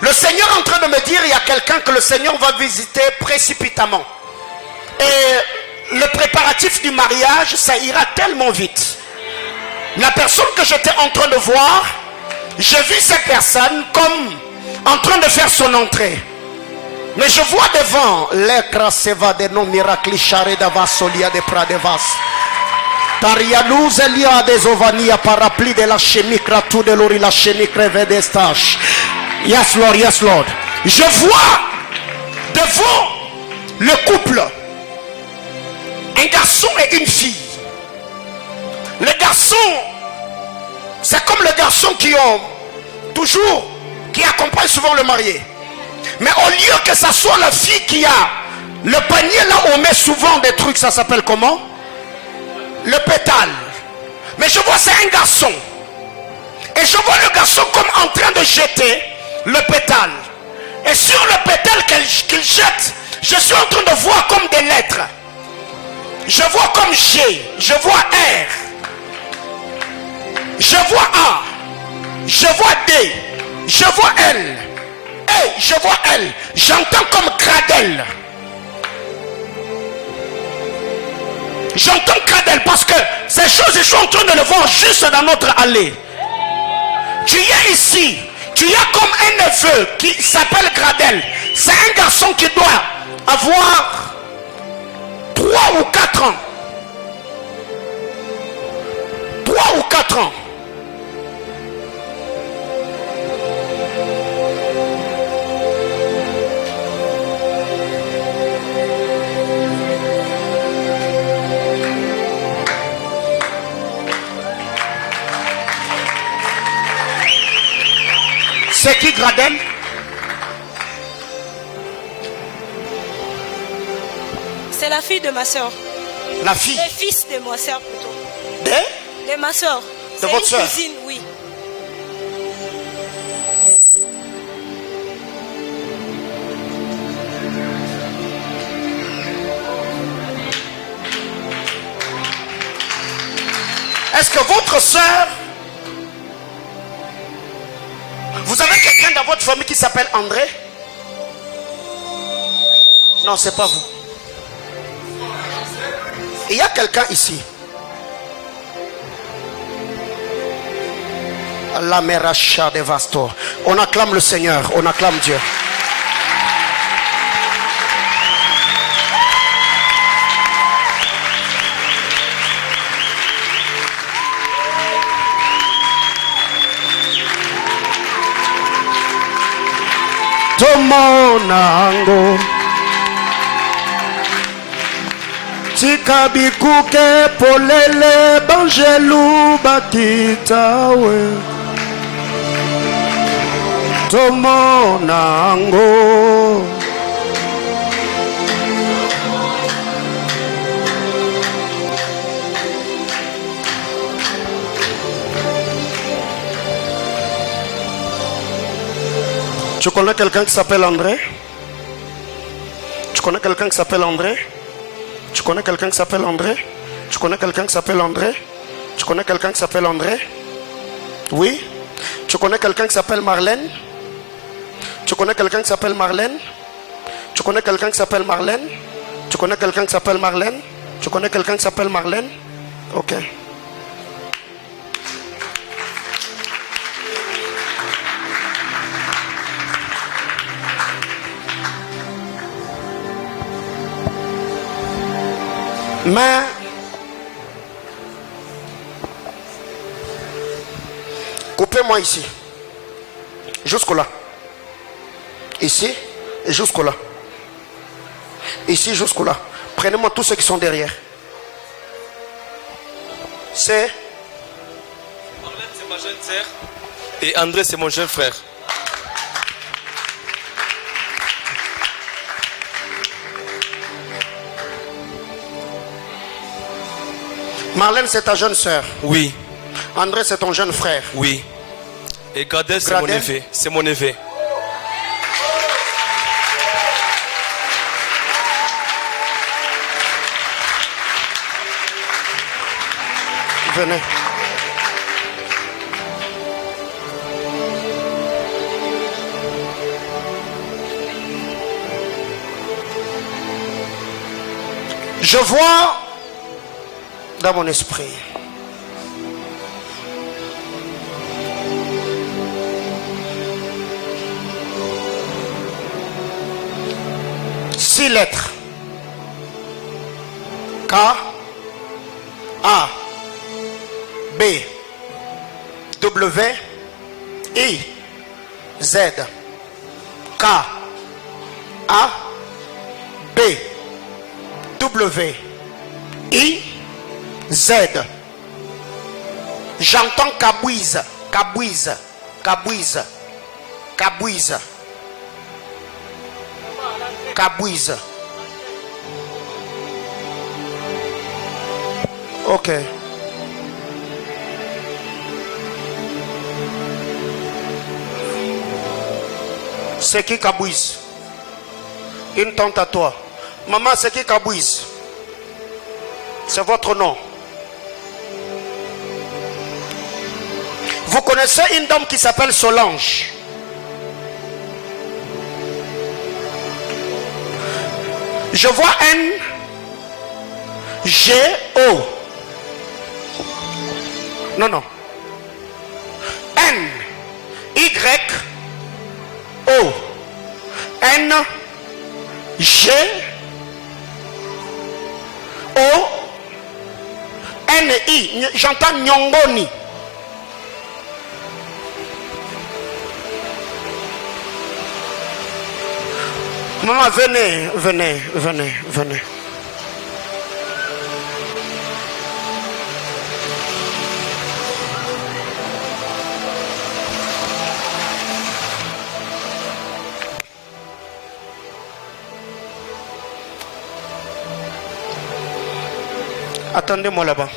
le Seigneur est en train de me dire, il y a quelqu'un que le Seigneur va visiter précipitamment. Et le préparatif du mariage, ça ira tellement vite. La personne que j'étais en train de voir, j'ai vu cette personne comme en train de faire son entrée. Mais je vois devant l'écran seva de non miracli chare d'avasolia de pradevas. Tarialuz elia des ovania parapli de la chemique ratu de l'ori la chemique rêve des tâches. Yes Lord, yes Lord. Je vois devant le couple un garçon et une fille. Les garçons, c'est comme les garçons qui accompagnent souvent le marié. Mais au lieu que ça soit la fille qui a le panier là où on met souvent des trucs, ça s'appelle comment? Le pétale. Mais je vois c'est un garçon. Et je vois le garçon comme en train de jeter le pétale. Et sur le pétale qu'il jette, je suis en train de voir comme des lettres. Je vois comme G, je vois R, je vois A, je vois D, je vois L. Et je vois elle, j'entends comme Gradel. J'entends Gradel parce que ces choses, je suis en train de le voir juste dans notre allée. Tu es ici, tu as comme un neveu qui s'appelle Gradel. C'est un garçon qui doit avoir 3 ou 4 ans. 3 ou 4 ans. C'est qui Gradel? C'est la fille de ma soeur. La fille? Le fils de ma soeur plutôt. De ma soeur. De votre soeur? Cousine, oui. Est-ce que votre soeur Vous avez quelqu'un dans votre famille qui s'appelle André? Non, c'est pas vous. Il y a quelqu'un ici. La meracha de Vasto. On acclame le Seigneur, on acclame Dieu. Tomonango Tikabikuke polele banjelu bakitawe Tomonango Tu connais quelqu'un qui s'appelle André? Tu connais quelqu'un qui s'appelle André? Tu connais quelqu'un qui s'appelle André? Tu connais quelqu'un qui s'appelle André? Tu connais quelqu'un qui s'appelle André? Oui? Tu connais quelqu'un qui s'appelle Marlène? Tu connais quelqu'un qui s'appelle Marlène? Tu connais quelqu'un qui s'appelle Marlène? Tu connais quelqu'un qui s'appelle Marlène? Tu connais quelqu'un qui s'appelle Marlène? Ok. Mais coupez-moi ici, jusqu'au là, ici et jusqu'au là, ici jusqu'au là. Prenez-moi tous ceux qui sont derrière. C'est Marlène, c'est ma jeune sœur et André, c'est mon jeune frère. Marlène, c'est ta jeune sœur. Oui, André, c'est ton jeune frère. oui. Et Gradel, c'est mon Gradel? neveu. C'est mon neveu. Venez. Je vois dans mon esprit six lettres. K, A, B, W, I, Z. K, A, B, W, I, Z. J'entends cabouise, cabouise, cabouise, cabouise, cabouise. Ok. C'est qui cabouise? Une tante à toi. Maman, c'est qui cabouise? C'est votre nom. Vous connaissez une dame qui s'appelle Solange? Je vois N, G, O. Non, non. N, Y, O. N, G, O, N, I. J'entends Nyongoni. Maman, venez, venez, venez, venez. Attendez-moi là-bas.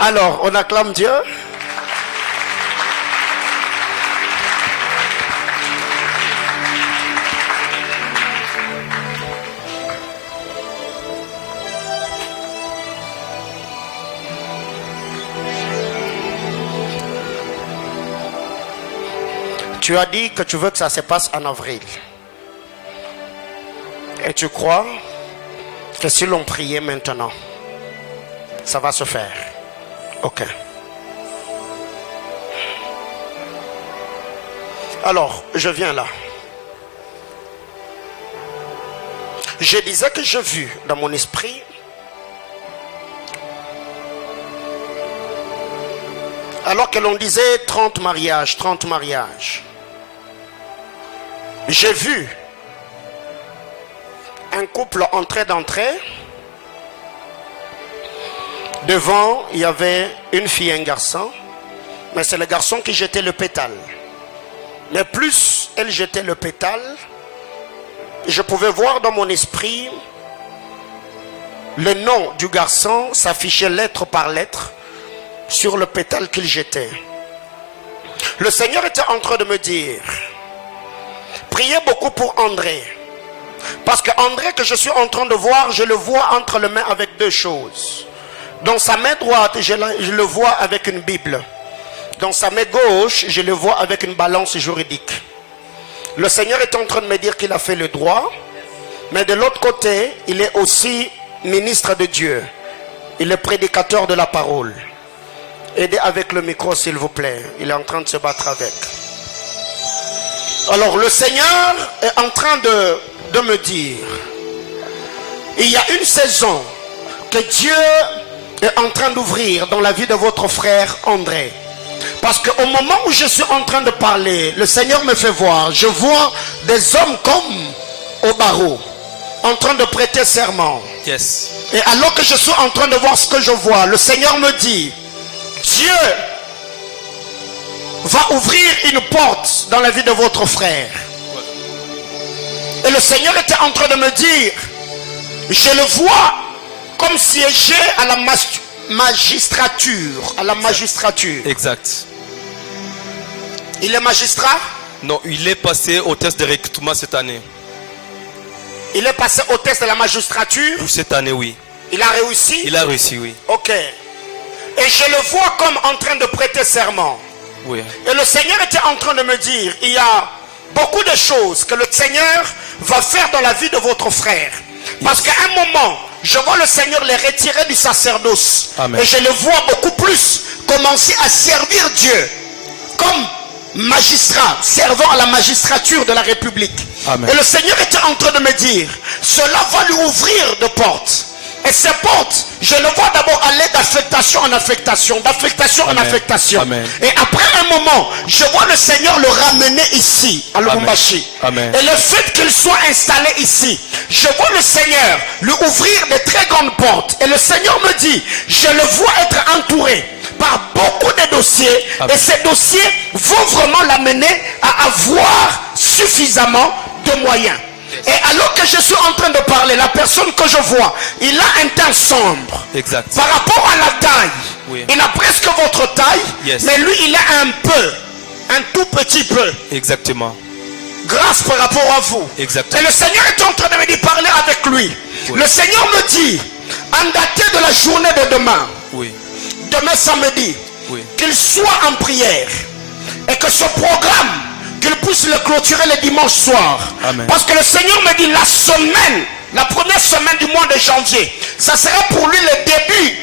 Alors, on acclame Dieu. Tu as dit que tu veux que ça se passe en avril. Et tu crois que si l'on priait maintenant, ça va se faire. Ok. Alors, je viens là. Je disais que j'ai vu dans mon esprit alors que l'on disait 30 mariages, 30 mariages. J'ai vu un couple entrer d'entrée. Devant, il y avait une fille et un garçon. Mais c'est le garçon qui jetait le pétale. Mais plus elle jetait le pétale, je pouvais voir dans mon esprit le nom du garçon s'affichait lettre par lettre sur le pétale qu'il jetait. Le Seigneur était en train de me dire, priez beaucoup pour André. Parce que André que je suis en train de voir, je le vois entre les mains avec deux choses. Dans sa main droite, je le vois avec une Bible. Dans sa main gauche, je le vois avec une balance juridique. Le Seigneur est en train de me dire qu'il a fait le droit. Mais de l'autre côté, il est aussi ministre de Dieu. Il est prédicateur de la parole. Aidez avec le micro s'il vous plaît. Il est en train de se battre avec. Alors le Seigneur est en train de me dire, il y a une saison que Dieu est en train d'ouvrir dans la vie de votre frère André. Parce qu'au moment où je suis en train de parler, le Seigneur me fait voir, je vois des hommes comme au barreau, en train de prêter serment. Yes. Et alors que je suis en train de voir ce que je vois, le Seigneur me dit, Dieu va ouvrir une porte dans la vie de votre frère. Et le Seigneur était en train de me dire, je le vois comme siéger à la magistrature. À la magistrature. Exact. Il est magistrat? Non, il est passé au test de recrutement cette année. Il est passé au test de la magistrature? Pour cette année, oui. Il a réussi? Il a réussi, oui. Ok. Et je le vois comme en train de prêter serment. Oui. Et le Seigneur était en train de me dire, il y a beaucoup de choses que le Seigneur va faire dans la vie de votre frère. Parce qu'à un moment, je vois le Seigneur les retirer du sacerdoce. Amen. Et je le vois beaucoup plus commencer à servir Dieu comme magistrat, servant à la magistrature de la République. Amen. Et le Seigneur était en train de me dire, cela va lui ouvrir de portes. Et ces portes, je le vois d'abord aller d'affectation en affectation, d'affectation en affectation. Amen. Et après un moment, je vois le Seigneur le ramener ici, à Lubumbashi. Amen. Et le fait qu'il soit installé ici, je vois le Seigneur lui ouvrir de très grandes portes. Et le Seigneur me dit, je le vois être entouré par beaucoup de dossiers. Amen. Et ces dossiers vont vraiment l'amener à avoir suffisamment de moyens. Et alors que je suis en train de parler, la personne que je vois, il a un teint sombre. Exact. Par rapport à la taille, Oui. il a presque votre taille, Yes. mais lui il a un tout petit peu. Exactement. Grâce par rapport à vous. Exactement. Et le Seigneur est en train de me dire, parler avec lui. Oui. Le Seigneur me dit, en daté de la journée de demain, Oui. demain samedi, Oui. qu'il soit en prière et que ce programme, qu'il puisse le clôturer le dimanche soir. Amen. Parce que le Seigneur me dit, la semaine, la première semaine du mois de janvier, ça sera pour lui le début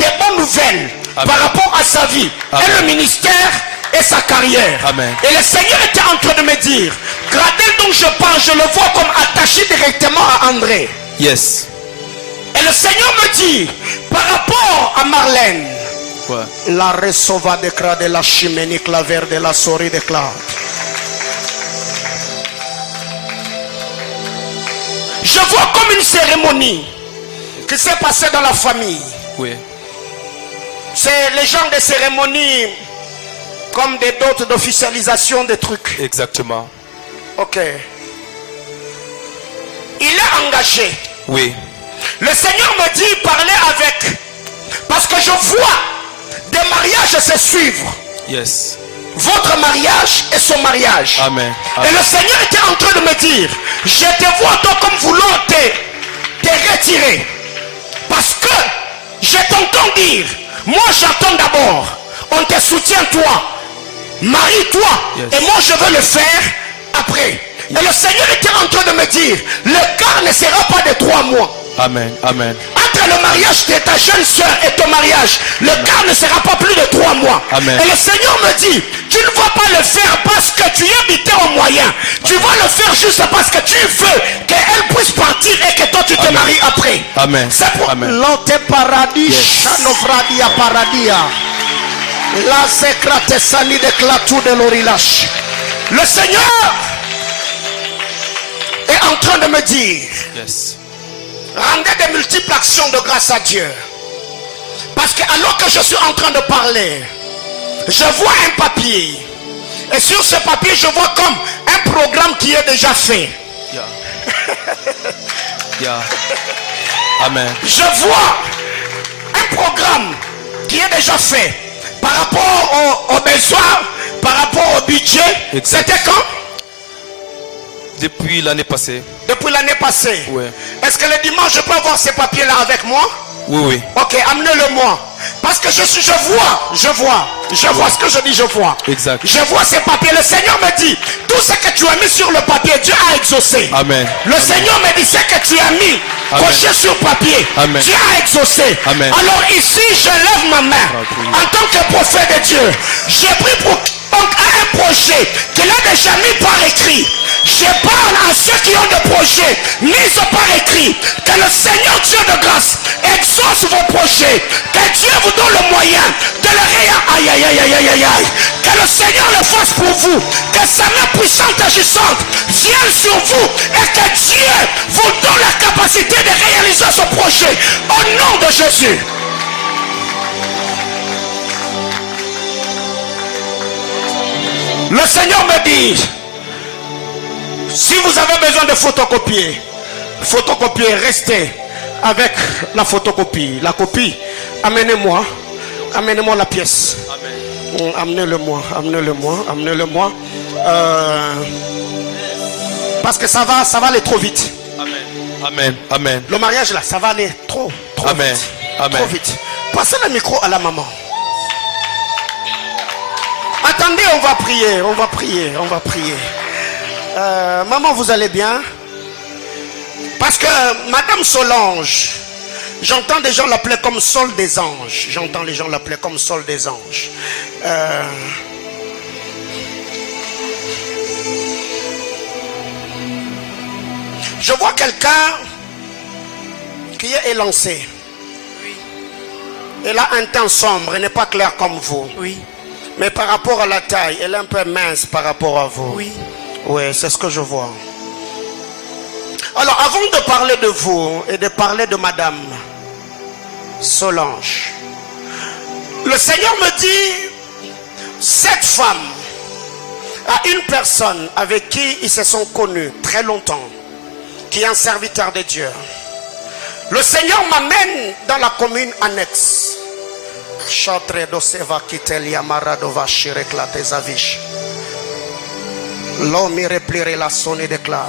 des bonnes nouvelles. Amen. Par rapport à sa vie. Amen. Et le ministère et sa carrière. Amen. Et le Seigneur était en train de me dire, Gradel dont je parle, je le vois comme attaché directement à André. Yes. Et le Seigneur me dit, par rapport à Marlène, Ouais. la resova de cra de la chiménique, la verde de la souris de cloud. Je vois comme une cérémonie qui s'est passée dans la famille. Oui. C'est les gens de cérémonie comme des dots d'officialisation des trucs. Exactement. Ok. Il est engagé. Oui. Le Seigneur me dit parler avec. Parce que je vois Des mariages se suivent. Yes. Votre mariage et son mariage. Amen. Et le Seigneur était en train de me dire, je te vois toi comme voulant te retirer. Parce que je t'entends dire, moi j'attends d'abord, on te soutient toi, marie-toi, Yes. et moi je veux le faire après. Et le Seigneur était en train de me dire, le quart ne sera pas de 3 mois. Amen. Amen. Entre le mariage de ta jeune soeur et ton mariage, le quart ne sera pas plus de 3 mois. Amen. Et le Seigneur me dit, tu ne vas pas le faire parce que tu es habité au moyen. Tu vas le faire juste parce que tu veux qu'elle puisse partir et que toi tu te Amen. maries après. Amen. C'est pour Amen. l'autre paradis, Yes. chanovradia paradia. La secrète sali de clatou de l'orilache. Le Seigneur est en train de me dire, Yes. rendez de multiples actions de grâce à Dieu. Parce que alors que je suis en train de parler, je vois un papier. Et sur ce papier, je vois comme un programme qui est déjà fait. Yeah. Yeah. Amen. Je vois un programme qui est déjà fait. Par rapport aux besoins, par rapport au budget. Exact. C'était quand? Depuis l'année passée. Depuis l'année passée. Oui. Est-ce que le dimanche, je peux avoir ces papiers-là avec moi? Oui, oui. Ok, amenez-le-moi. Parce que je vois ce que je dis, je vois. Exact. Je vois ces papiers. Le Seigneur me dit, tout ce que tu as mis sur le papier, Dieu a exaucé. Amen. Le Seigneur me dit, ce que tu as mis, Amen. coché sur papier, Amen. Dieu a exaucé. Amen. Alors ici, je lève ma main Alléluia. en tant que prophète de Dieu. J'ai pris pour un projet qu'il a déjà mis par écrit. Je parle à ceux qui ont des projets mis par écrit. Que le Seigneur Dieu de grâce exauce vos projets. Que Dieu vous donne le moyen de le réaliser. Aïe, aïe, aïe, aïe, aïe, aïe, aïe. Que le Seigneur le fasse pour vous. Que sa main puissante agissante vienne sur vous. Et que Dieu vous donne la capacité de réaliser ce projet. Au nom de Jésus. Le Seigneur me dit, si vous avez besoin de photocopier, restez avec la photocopie. La copie, amenez-moi la pièce. Amen. Amenez-le-moi. Parce que ça va aller trop vite. Amen. Amen. Amen. Le mariage là, ça va aller trop Amen. vite. Amen. Trop vite. Passez le micro à la maman. Attendez, on va prier. Maman, vous allez bien? Parce que Madame Solange, j'entends des gens l'appeler comme Sol des anges. Je vois quelqu'un qui est élancé. Oui. Elle a un teint sombre, elle n'est pas claire comme vous. Oui. Mais par rapport à la taille, elle est un peu mince par rapport à vous. Oui. Oui, c'est ce que je vois. Alors, avant de parler de vous et de parler de Madame Solange, le Seigneur me dit, cette femme a une personne avec qui ils se sont connus très longtemps, qui est un serviteur de Dieu. Le Seigneur m'amène dans la commune annexe. L'homme y replierait la sonne et déclare.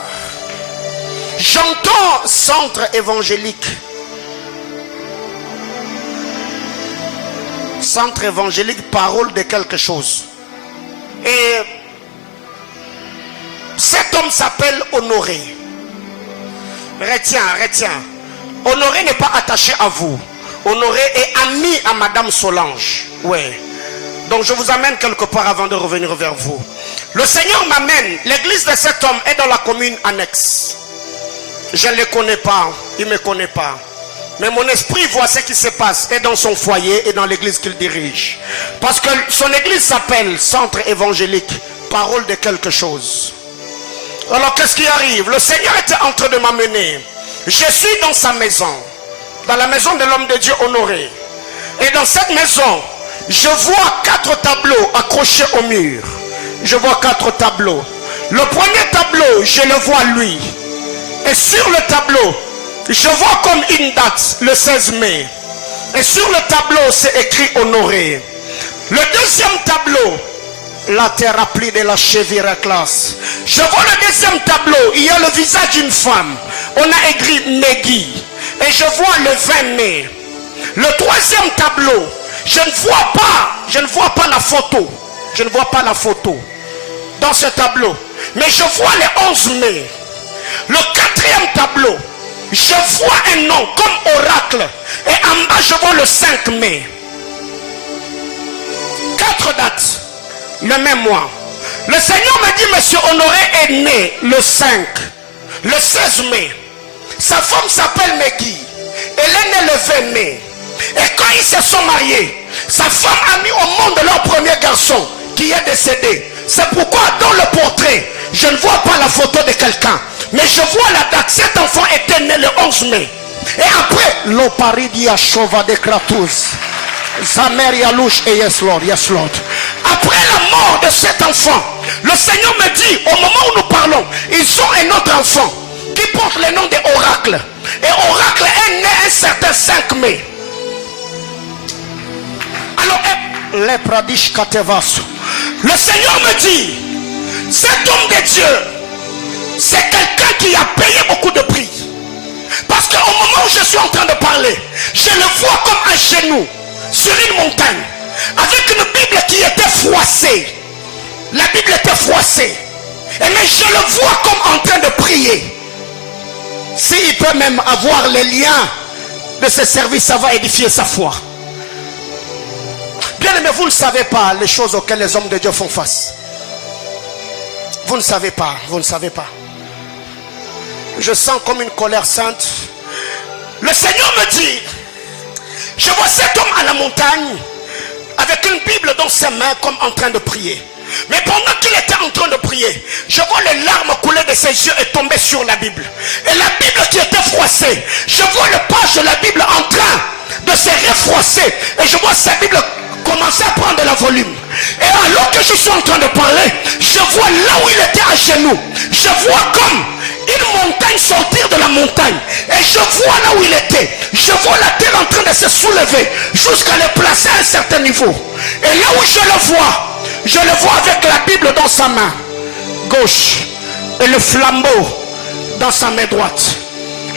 J'entends centre évangélique. Centre évangélique, parole de quelque chose. Et cet homme s'appelle Honoré. Retiens. Honoré n'est pas attaché à vous. Honoré est ami à Madame Solange. Ouais. Donc je vous amène quelque part avant de revenir vers vous. Le Seigneur m'amène. L'église de cet homme est dans la commune annexe. Je ne le connais pas. Il ne me connaît pas. Mais mon esprit voit ce qui se passe. Et dans son foyer et dans l'église qu'il dirige. Parce que son église s'appelle Centre évangélique. Parole de quelque chose. Alors qu'est-ce qui arrive? Le Seigneur était en train de m'amener. Je suis dans sa maison. Dans la maison de l'homme de Dieu Honoré. Et dans cette maison, je vois 4 tableaux accrochés au mur. Je vois 4 tableaux. Le premier tableau, je le vois lui. Et sur le tableau, je vois comme une date, le 16 mai. Et sur le tableau, c'est écrit Honoré. Le deuxième tableau, la terre remplie de la cheville classe. Je vois le deuxième tableau, il y a le visage d'une femme. On a écrit Negi. Et je vois le 20 mai. Le troisième tableau, je ne vois pas la photo. Je ne vois pas la photo dans ce tableau. Mais je vois le 11 mai. Le quatrième tableau, je vois un nom comme oracle. Et en bas, je vois le 5 mai. 4 dates. Le même mois. Le Seigneur me dit, Monsieur Honoré est né le 5, le 16 mai. Sa femme s'appelle Megui. Elle est née le 20 mai. Et quand ils se sont mariés, sa femme a mis au monde leur premier garçon qui est décédé. C'est pourquoi dans le portrait, je ne vois pas la photo de quelqu'un. Mais je vois la date. Cet enfant était né le 11 mai. Et après, l'oparidia chova de Kratos. Sa mère Yalouche et yes Lord, yes Lord. Après la mort de cet enfant, le Seigneur me dit, au moment où nous parlons, ils ont un autre enfant qui porte le nom d'Oracle. Et Oracle est né un certain 5 mai. Alors, le Seigneur me dit, cet homme de Dieu, c'est quelqu'un qui a payé beaucoup de prix. Parce qu'au moment où je suis en train de parler, je le vois comme un genou sur une montagne, avec une Bible qui était froissée. La Bible était froissée. Et mais je le vois comme en train de prier. S'il peut même avoir les liens de ce service, ça va édifier sa foi. Bien aimé, vous ne savez pas les choses auxquelles les hommes de Dieu font face. Vous ne savez pas, vous ne savez pas. Je sens comme une colère sainte. Le Seigneur me dit, je vois cet homme à la montagne avec une Bible dans ses mains comme en train de prier. Mais pendant qu'il était en train de prier, je vois les larmes couler de ses yeux et tomber sur la Bible. Et la Bible qui était froissée, je vois le page de la Bible en train de se refroisser. Et je vois sa Bible commencer à prendre de la volume. Et alors que je suis en train de parler, je vois là où il était à genoux. Je vois comme une montagne sortir de la montagne. Et je vois là où il était. Je vois la terre en train de se soulever jusqu'à le placer à un certain niveau. Et là où je le vois avec la Bible dans sa main gauche et le flambeau dans sa main droite.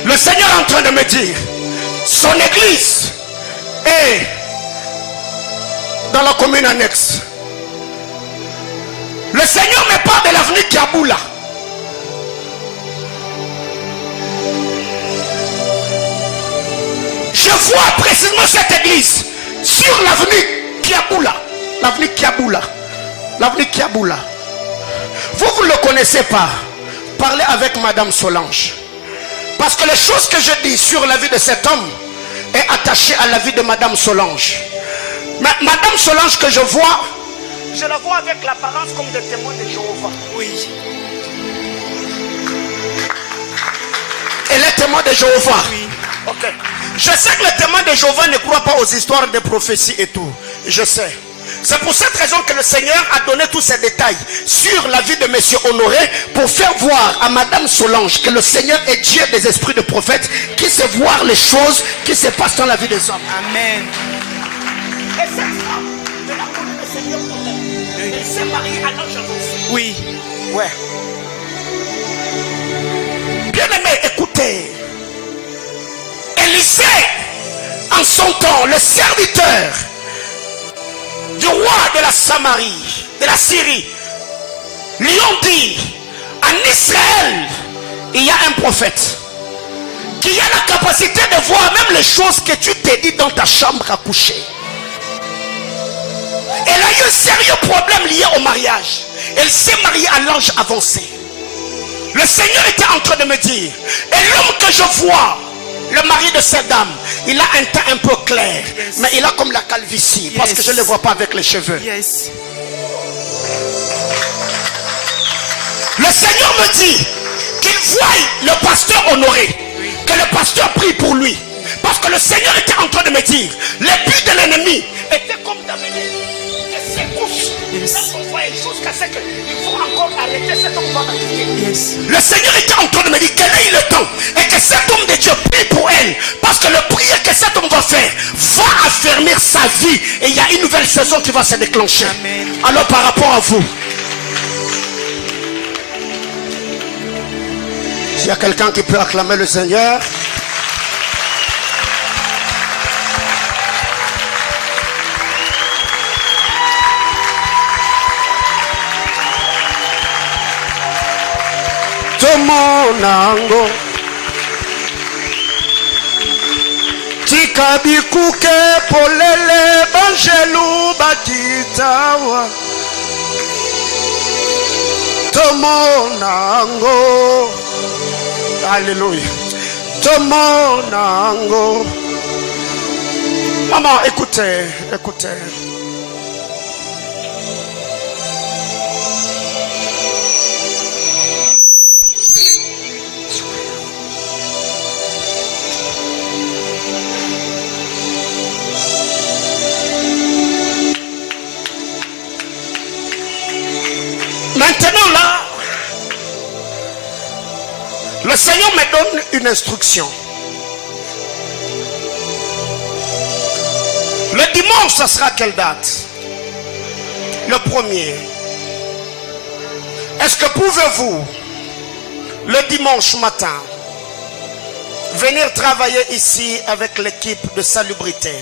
Le Seigneur est en train de me dire, son église est dans la commune annexe. Le Seigneur me parle de l'avenue Kiaboula. Je vois précisément cette église sur l'avenue Kiaboula. L'avenue Kiaboula. L'avenue Kiaboula. Vous ne le connaissez pas. Parlez avec Madame Solange. Parce que les choses que je dis sur la vie de cet homme est attachée à la vie de Madame Solange. Madame Solange que je vois, je la vois avec l'apparence comme des témoins de Jéhovah. Oui. Elle est témoin de Jéhovah. Oui. Ok. Je sais que les témoins de Jéhovah ne croient pas aux histoires de prophéties et tout. Je sais. C'est pour cette raison que le Seigneur a donné tous ces détails sur la vie de Monsieur Honoré pour faire voir à Madame Solange que le Seigneur est Dieu des esprits de prophètes qui sait voir les choses qui se passent dans la vie des hommes. Amen. Et cette femme de la commune du Seigneur, elle s'est mariée à l'ange annoncé. Oui. Ouais. Bien aimé, écoutez. Élisée, en son temps, le serviteur du roi de la Samarie, de la Syrie, lui ont dit, en Israël, il y a un prophète qui a la capacité de voir même les choses que tu t'es dit dans ta chambre à coucher. Elle a eu un sérieux problème lié au mariage. Elle s'est mariée à l'ange avancé. Le Seigneur était en train de me dire, et l'homme que je vois, le mari de cette dame, il a un teint un peu clair, mais il a comme la calvitie, parce que je ne le vois pas avec les cheveux. Le Seigneur me dit qu'il voit le pasteur Honoré, que le pasteur prie pour lui, parce que le Seigneur était en train de me dire, le but de l'ennemi était comme d'amener des secousses Yes. Quand on voit une chose cassée, il faut encore arrêter cet homme va prier. Yes. Le Seigneur était en train de me dire quel est le temps et que cet homme de Dieu prie pour elle. Parce que le prière que cet homme va faire va affermir sa vie et il y a une nouvelle saison qui va se déclencher. Amen. Alors par rapport à vous, s'il y a quelqu'un qui peut acclamer le Seigneur. Tomonango tikabikuke polele banjelu bakitawa Tomonango. Alléluia. Tomonango. Maman, écoutez, écoutez. Maintenant là, le Seigneur me donne une instruction. Le dimanche, ça sera quelle date? Le 1er. Est-ce que pouvez-vous, le dimanche matin, venir travailler ici avec l'équipe de salubrité,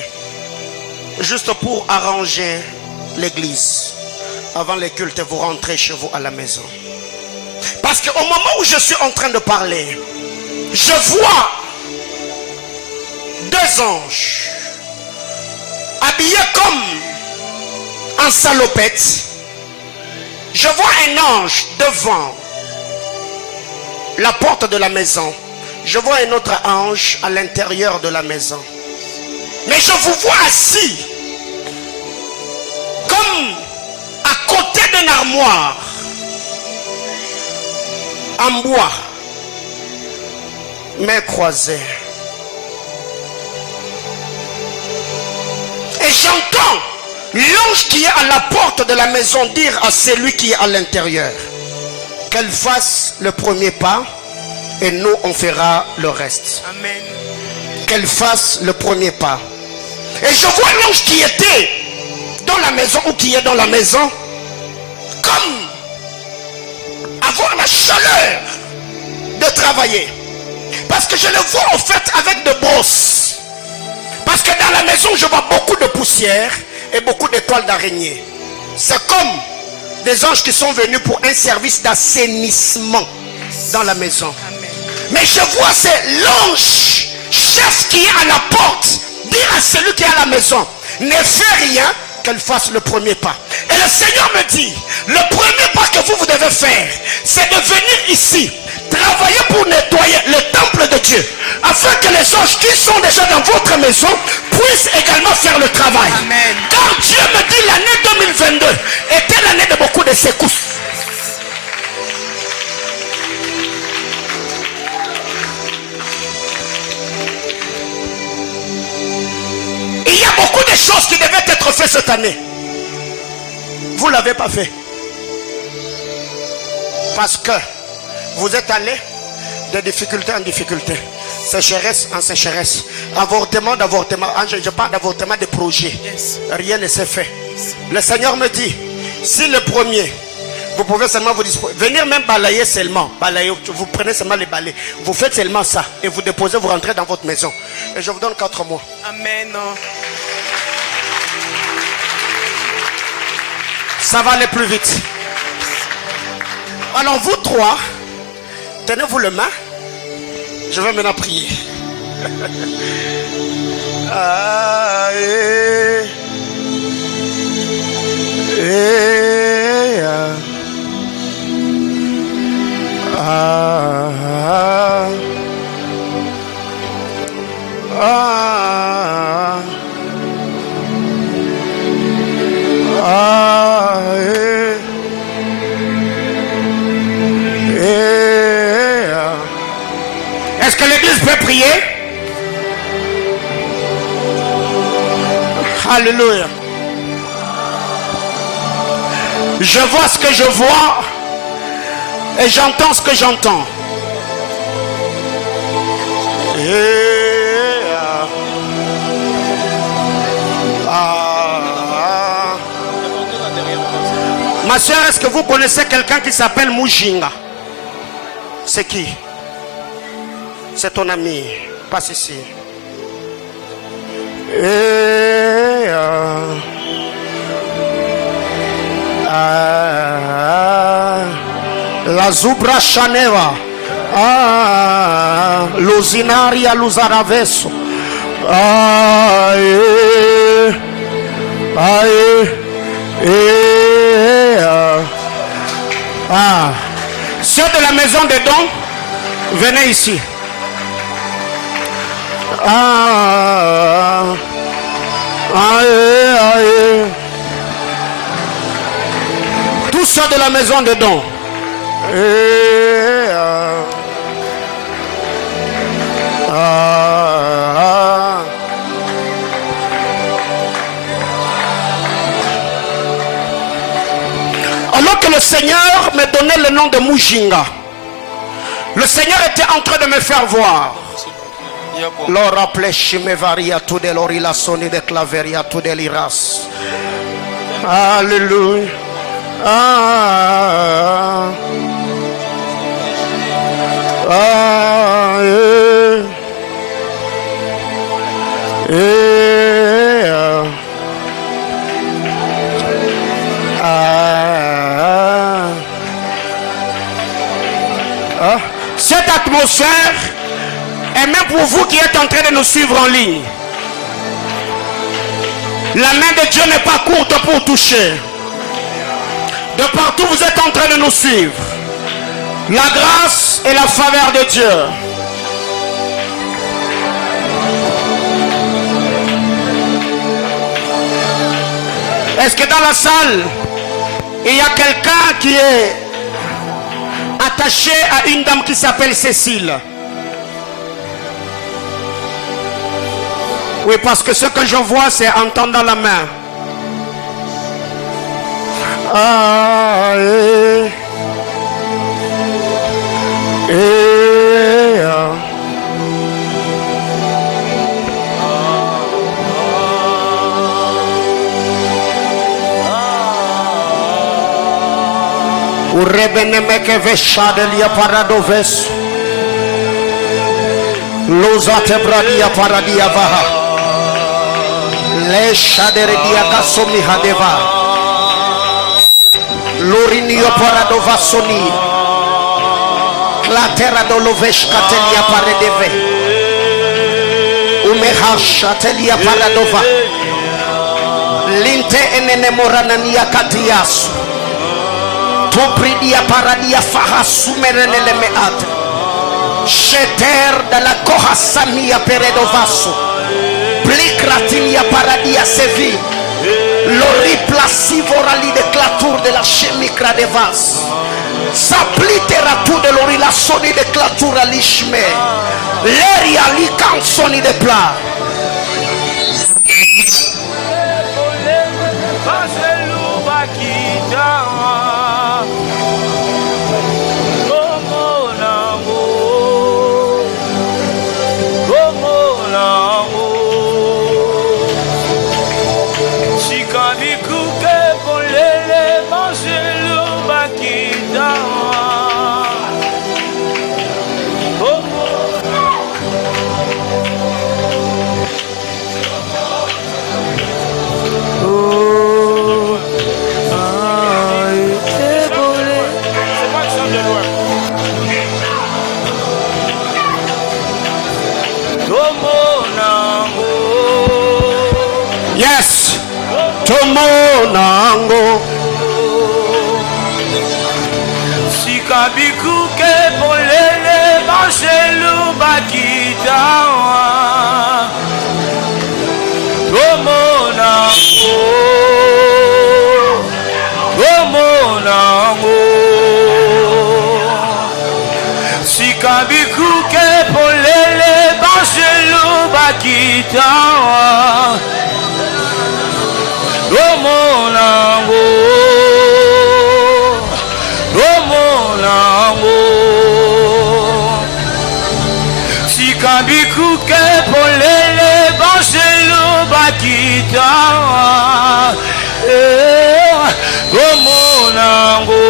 juste pour arranger l'église? Avant les cultes, vous rentrez chez vous à la maison. Parce qu'au moment où je suis en train de parler, je vois 2 anges habillés comme en salopette. Je vois un ange devant la porte de la maison. Je vois un autre ange à l'intérieur de la maison. Mais je vous vois assis comme à côté d'une armoire en bois, mains croisées. Et j'entends l'ange qui est à la porte de la maison dire à celui qui est à l'intérieur qu'elle fasse le premier pas et nous on fera le reste. Amen. Qu'elle fasse le premier pas. Et je vois l'ange qui était dans la maison ou qui est dans la maison comme avoir la chaleur de travailler. Parce que je le vois en fait avec de brosses. Parce que dans la maison je vois beaucoup de poussière et beaucoup d'étoiles d'araignée. C'est comme des anges qui sont venus pour un service d'assainissement dans la maison. Amen. Mais je vois c'est l'ange chef qui est à la porte dire à celui qui est à la maison, ne fais rien, qu'elle fasse le premier pas. Et le Seigneur me dit, le premier pas que vous devez faire, c'est de venir ici, travailler pour nettoyer le temple de Dieu, afin que les anges qui sont déjà dans votre maison puissent également faire le travail. Amen. Car Dieu me dit l'année 2022 était l'année de beaucoup de secousses. Il y a beaucoup de choses qui devaient être faites cette année. Vous ne l'avez pas fait. Parce que vous êtes allé de difficulté en difficulté. Sécheresse en sécheresse. Avortement d'avortement. Je parle d'avortement de projets. Yes. Rien ne s'est fait. Le Seigneur me dit, si le premier, vous pouvez seulement vous disposer. Venir même balayer seulement. Balayer, vous prenez seulement les balais. Vous faites seulement ça. Et vous déposez, vous rentrez dans votre maison. Et je vous donne 4 mois. Amen. Ça va aller plus vite. Alors vous 3, tenez-vous les mains. Je vais maintenant prier. Ah, Est-ce que l'église peut prier? Alléluia. Je vois ce que je vois et j'entends ce que j'entends. Ma soeur, est-ce que vous connaissez quelqu'un qui s'appelle Mujinga? C'est qui? C'est ton ami. Passe ici. La Zubra Chaneva. Luzinaria Luzaraveso. Ceux de la maison des dons, venez ici. Tous ceux de la maison des dons. Alors que le Seigneur me donnait le nom de Mujinga, le Seigneur était en train de me faire voir. L'ora pleshime varia tu de l'orila soni de claveria tu de l'iras. Alléluia. Cette atmosphère et même pour vous qui êtes en train de nous suivre en ligne, la main de Dieu n'est pas courte pour toucher. De partout vous êtes en train de nous suivre. La grâce et la faveur de Dieu. Est-ce que dans la salle, il y a quelqu'un qui est attaché à une dame qui s'appelle Cécile? Oui, parce que ce que je vois, c'est en tendant la main. Urebenemeke veshadelia paradoves. Lozate bradia paradia vaha. Le shaderedia kasomi hadeva. Lorinio paradova soni. Clatera dolovesh katelia paredeve. Umehasha telia paradova. Linte enene moranania katias. Topridia paradia fahasumerenele meat. Sheter de la kohasania peredovaso. Plikratinia paradia sevi. Lori placivora de clatour de la chemicra de vas. Saplitera tout de lori la soni de clatour à l'ishme. Leria li cansoni de plat. Yes, Tomonango. Sikabiku ke polele machelu bakita. Tomonango, Tomonango. Sikabiku ke polele machelu bakita. Oh mon amour, Sikambikuke polele bangelo bakita. Gomonango,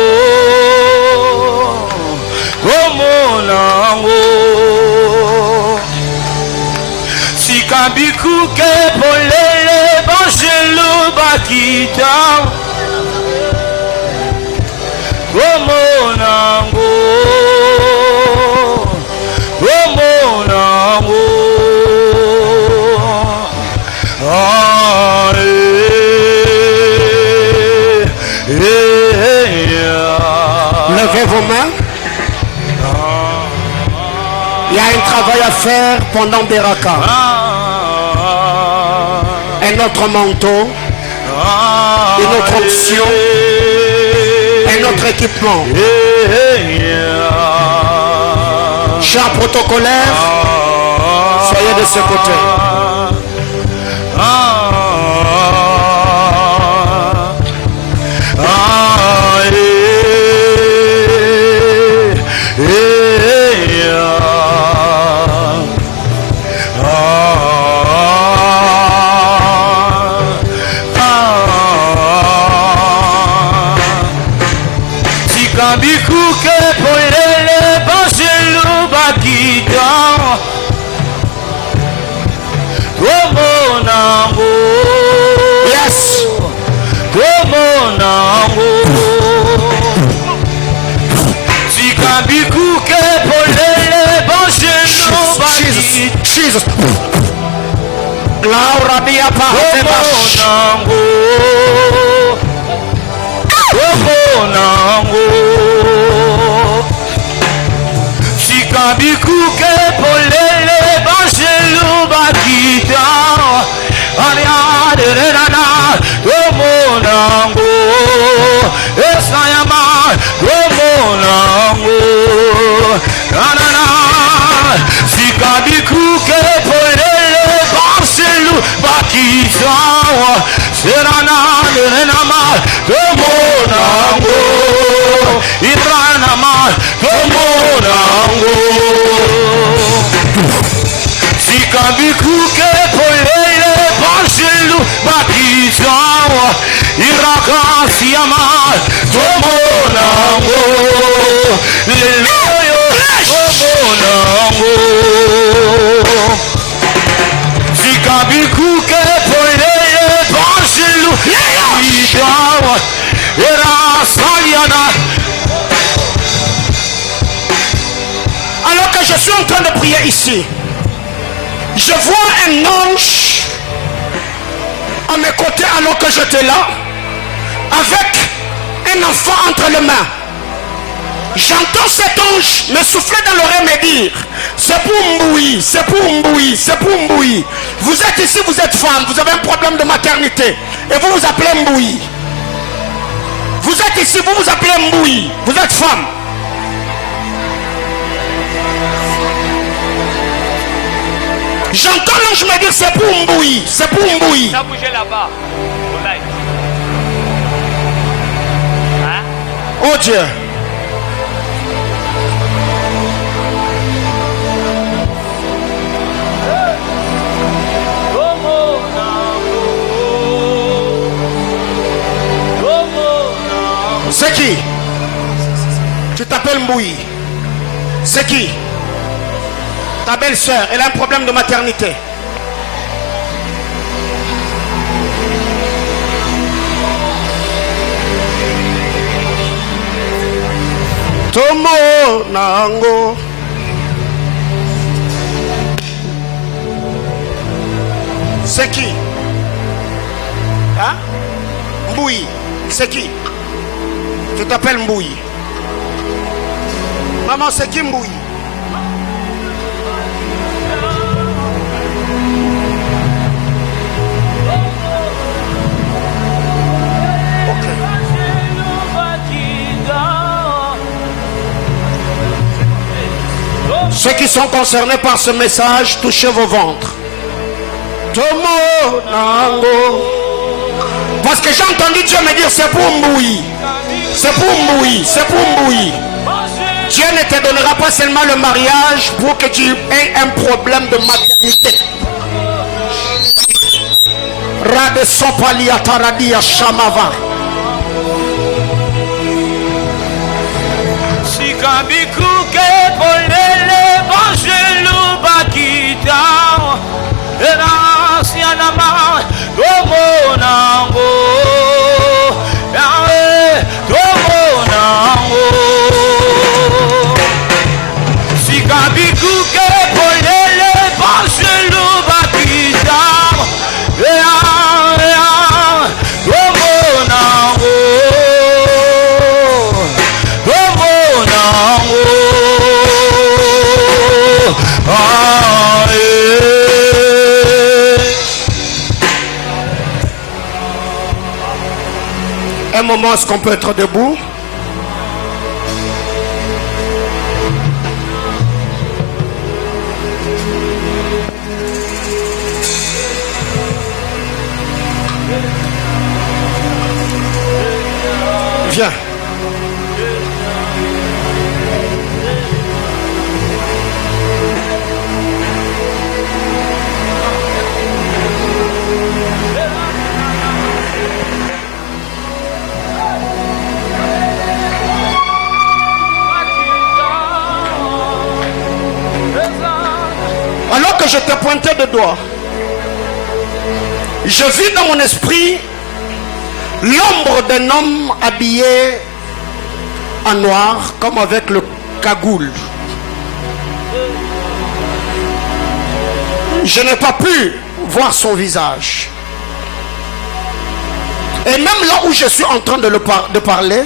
gomonango. Sikambikuke polele bangelo bakita. Gomonango, gomonango. Levez vos mains. Il y a un travail à faire pendant des rakats. Un autre manteau, une autre option, un autre équipement. Chers protocolaires, soyez de ce côté. Sikambikuke polele bangelo bakita. Gomonango, Yes. gomonango. Sikambikuke polele bangelo bakita. Jesus. Laura Bia Gomonango, gomonango. Sikambikuke polele bangelo bakita. Ariaderana, gomonango. Esayama, gomonango. Nanana, sikambikuke polele bangelo bakita. Serana, nenama, gomonango. Ibranama, gomonango. Sikambikuke polele bangelo bakita. Irakasiyama, gomonango. Leloyo, gomonango. Sikambikuke polele bangelo bakita. Erasaliana. Alors que je suis en train de prier ici, je vois un ange à mes côtés alors que j'étais là, avec un enfant entre les mains. J'entends cet ange me souffler dans l'oreille me dire, c'est pour Mboui, c'est pour Mboui, c'est pour Mboui. Vous êtes ici, vous êtes femme, vous avez un problème de maternité et vous vous appelez Mboui. Vous êtes ici, vous vous appelez Mboui, vous êtes femme. J'entends l'ange me dire c'est pour Mboui, c'est pour Mboui. Ça bougeait là-bas. Au live. Hein? Oh Dieu. C'est qui? Tu t'appelles Mboui. C'est qui? Ta belle-sœur, elle a un problème de maternité. Tomo nango. C'est qui? Hein? Mboui. C'est qui? Tu t'appelles Mboui. Maman, c'est qui Mboui? Ceux qui sont concernés par ce message, touchez vos ventres. Tomo nango. Parce que j'ai entendu Dieu me dire c'est pour Mboui. C'est pour Mboui. C'est pour Mboui. Dieu ne te donnera pas seulement le mariage pour que tu aies un problème de maternité. Rade sopalia taradia shamava. Sikabikuke polele bangelu bakita. Enasianama domonango. Yawe domonango. Sikabikuke polele bangelu bakita. Un moment, est-ce qu'on peut être debout? Viens. Alors que je te pointais de doigt, je vis dans mon esprit l'ombre d'un homme habillé en noir, comme avec le cagoule. Je n'ai pas pu voir son visage. Et même là où je suis en train de parler,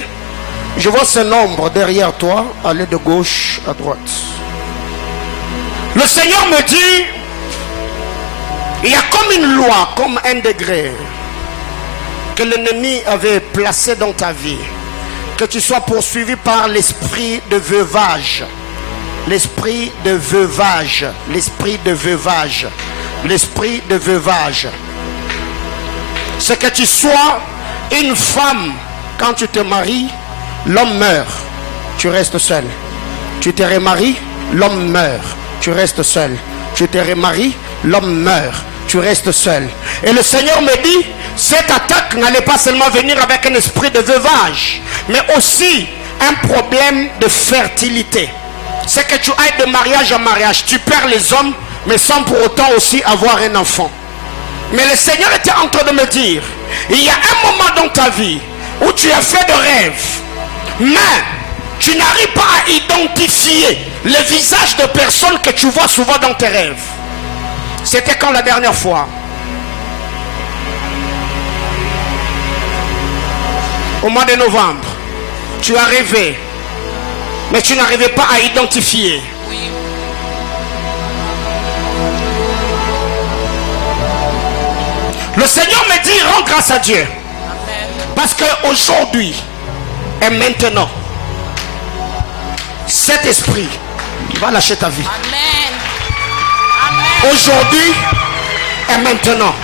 je vois son ombre derrière toi, aller de gauche à droite. Le Seigneur me dit, il y a comme une loi, comme un degré que l'ennemi avait placé dans ta vie, que tu sois poursuivi par l'esprit de veuvage, l'esprit de veuvage, l'esprit de veuvage, l'esprit de veuvage. C'est que tu sois une femme, quand tu te maries, l'homme meurt, tu restes seul. Tu te remaries, l'homme meurt, tu restes seul. Tu te remaries, l'homme meurt, tu restes seul. Et le Seigneur me dit, cette attaque n'allait pas seulement venir avec un esprit de veuvage, mais aussi un problème de fertilité. C'est que tu ailles de mariage en mariage, tu perds les hommes, mais sans pour autant aussi avoir un enfant. Mais le Seigneur était en train de me dire, il y a un moment dans ta vie où tu as fait de rêves, mais tu n'arrives pas à identifier le visage de personnes que tu vois souvent dans tes rêves. C'était quand la dernière fois? Au mois de novembre, tu as rêvé, mais tu n'arrivais pas à identifier. Oui. Le Seigneur me dit, rends grâce à Dieu. Amen. Parce qu'aujourd'hui et maintenant, cet esprit va lâcher ta vie. Amen. Amen. Aujourd'hui et maintenant.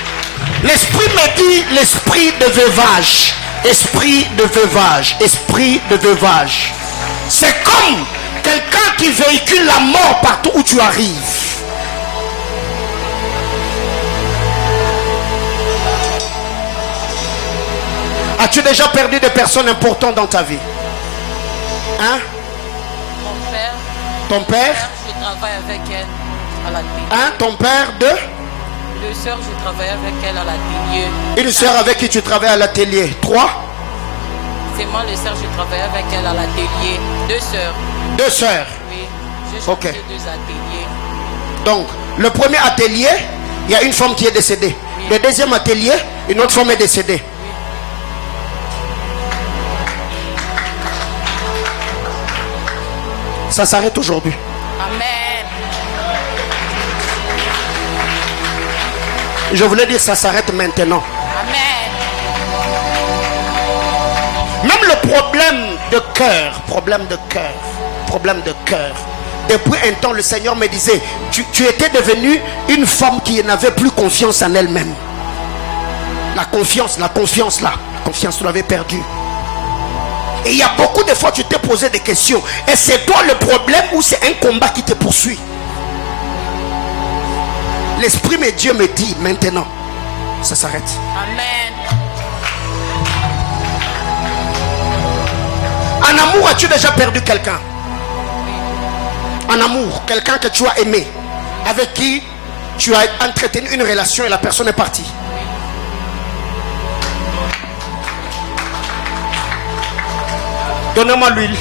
L'esprit me dit, l'esprit de veuvage. Esprit de veuvage. Esprit de veuvage. C'est comme quelqu'un qui véhicule la mort partout où tu arrives. As-tu déjà perdu des personnes importantes dans ta vie? Hein? Mon père. Ton père? Je travaille avec elle à la télé. Hein? Ton père? Deux? Deux sœurs, je travaille avec elle à l'atelier. Une soeur avec qui tu travailles à l'atelier. Trois? C'est moi, les sœurs, je travaille avec elle à l'atelier. Deux sœurs. Deux sœurs. Oui. J'ai Ok. changé deux ateliers. Donc, le premier atelier, il y a une femme qui est décédée. Oui. Le deuxième atelier, une autre femme est décédée. Ça s'arrête aujourd'hui. Amen. Je voulais dire ça s'arrête maintenant. Amen. Même le problème de cœur, depuis un temps, le Seigneur me disait, tu étais devenue une femme qui n'avait plus confiance en elle-même. La confiance, tu l'avais perdue. Et il y a beaucoup de fois tu t'es posé des questions. Et c'est toi le problème ou c'est un combat qui te poursuit? L'Esprit de Dieu me dit maintenant, ça s'arrête. Amen. En amour, as-tu déjà perdu quelqu'un? En amour, quelqu'un que tu as aimé, avec qui tu as entretenu une relation et la personne est partie. Donnez-moi l'huile.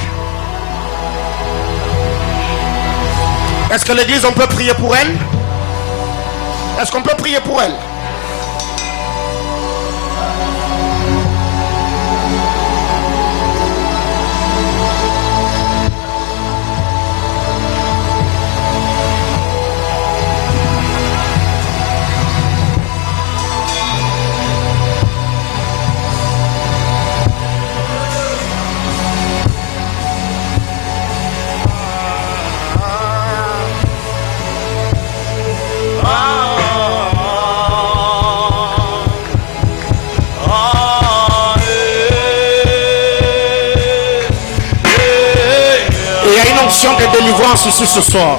Est-ce que l'église, on peut prier pour elle? Est-ce qu'on peut prier pour elle? De délivrance ici ce soir.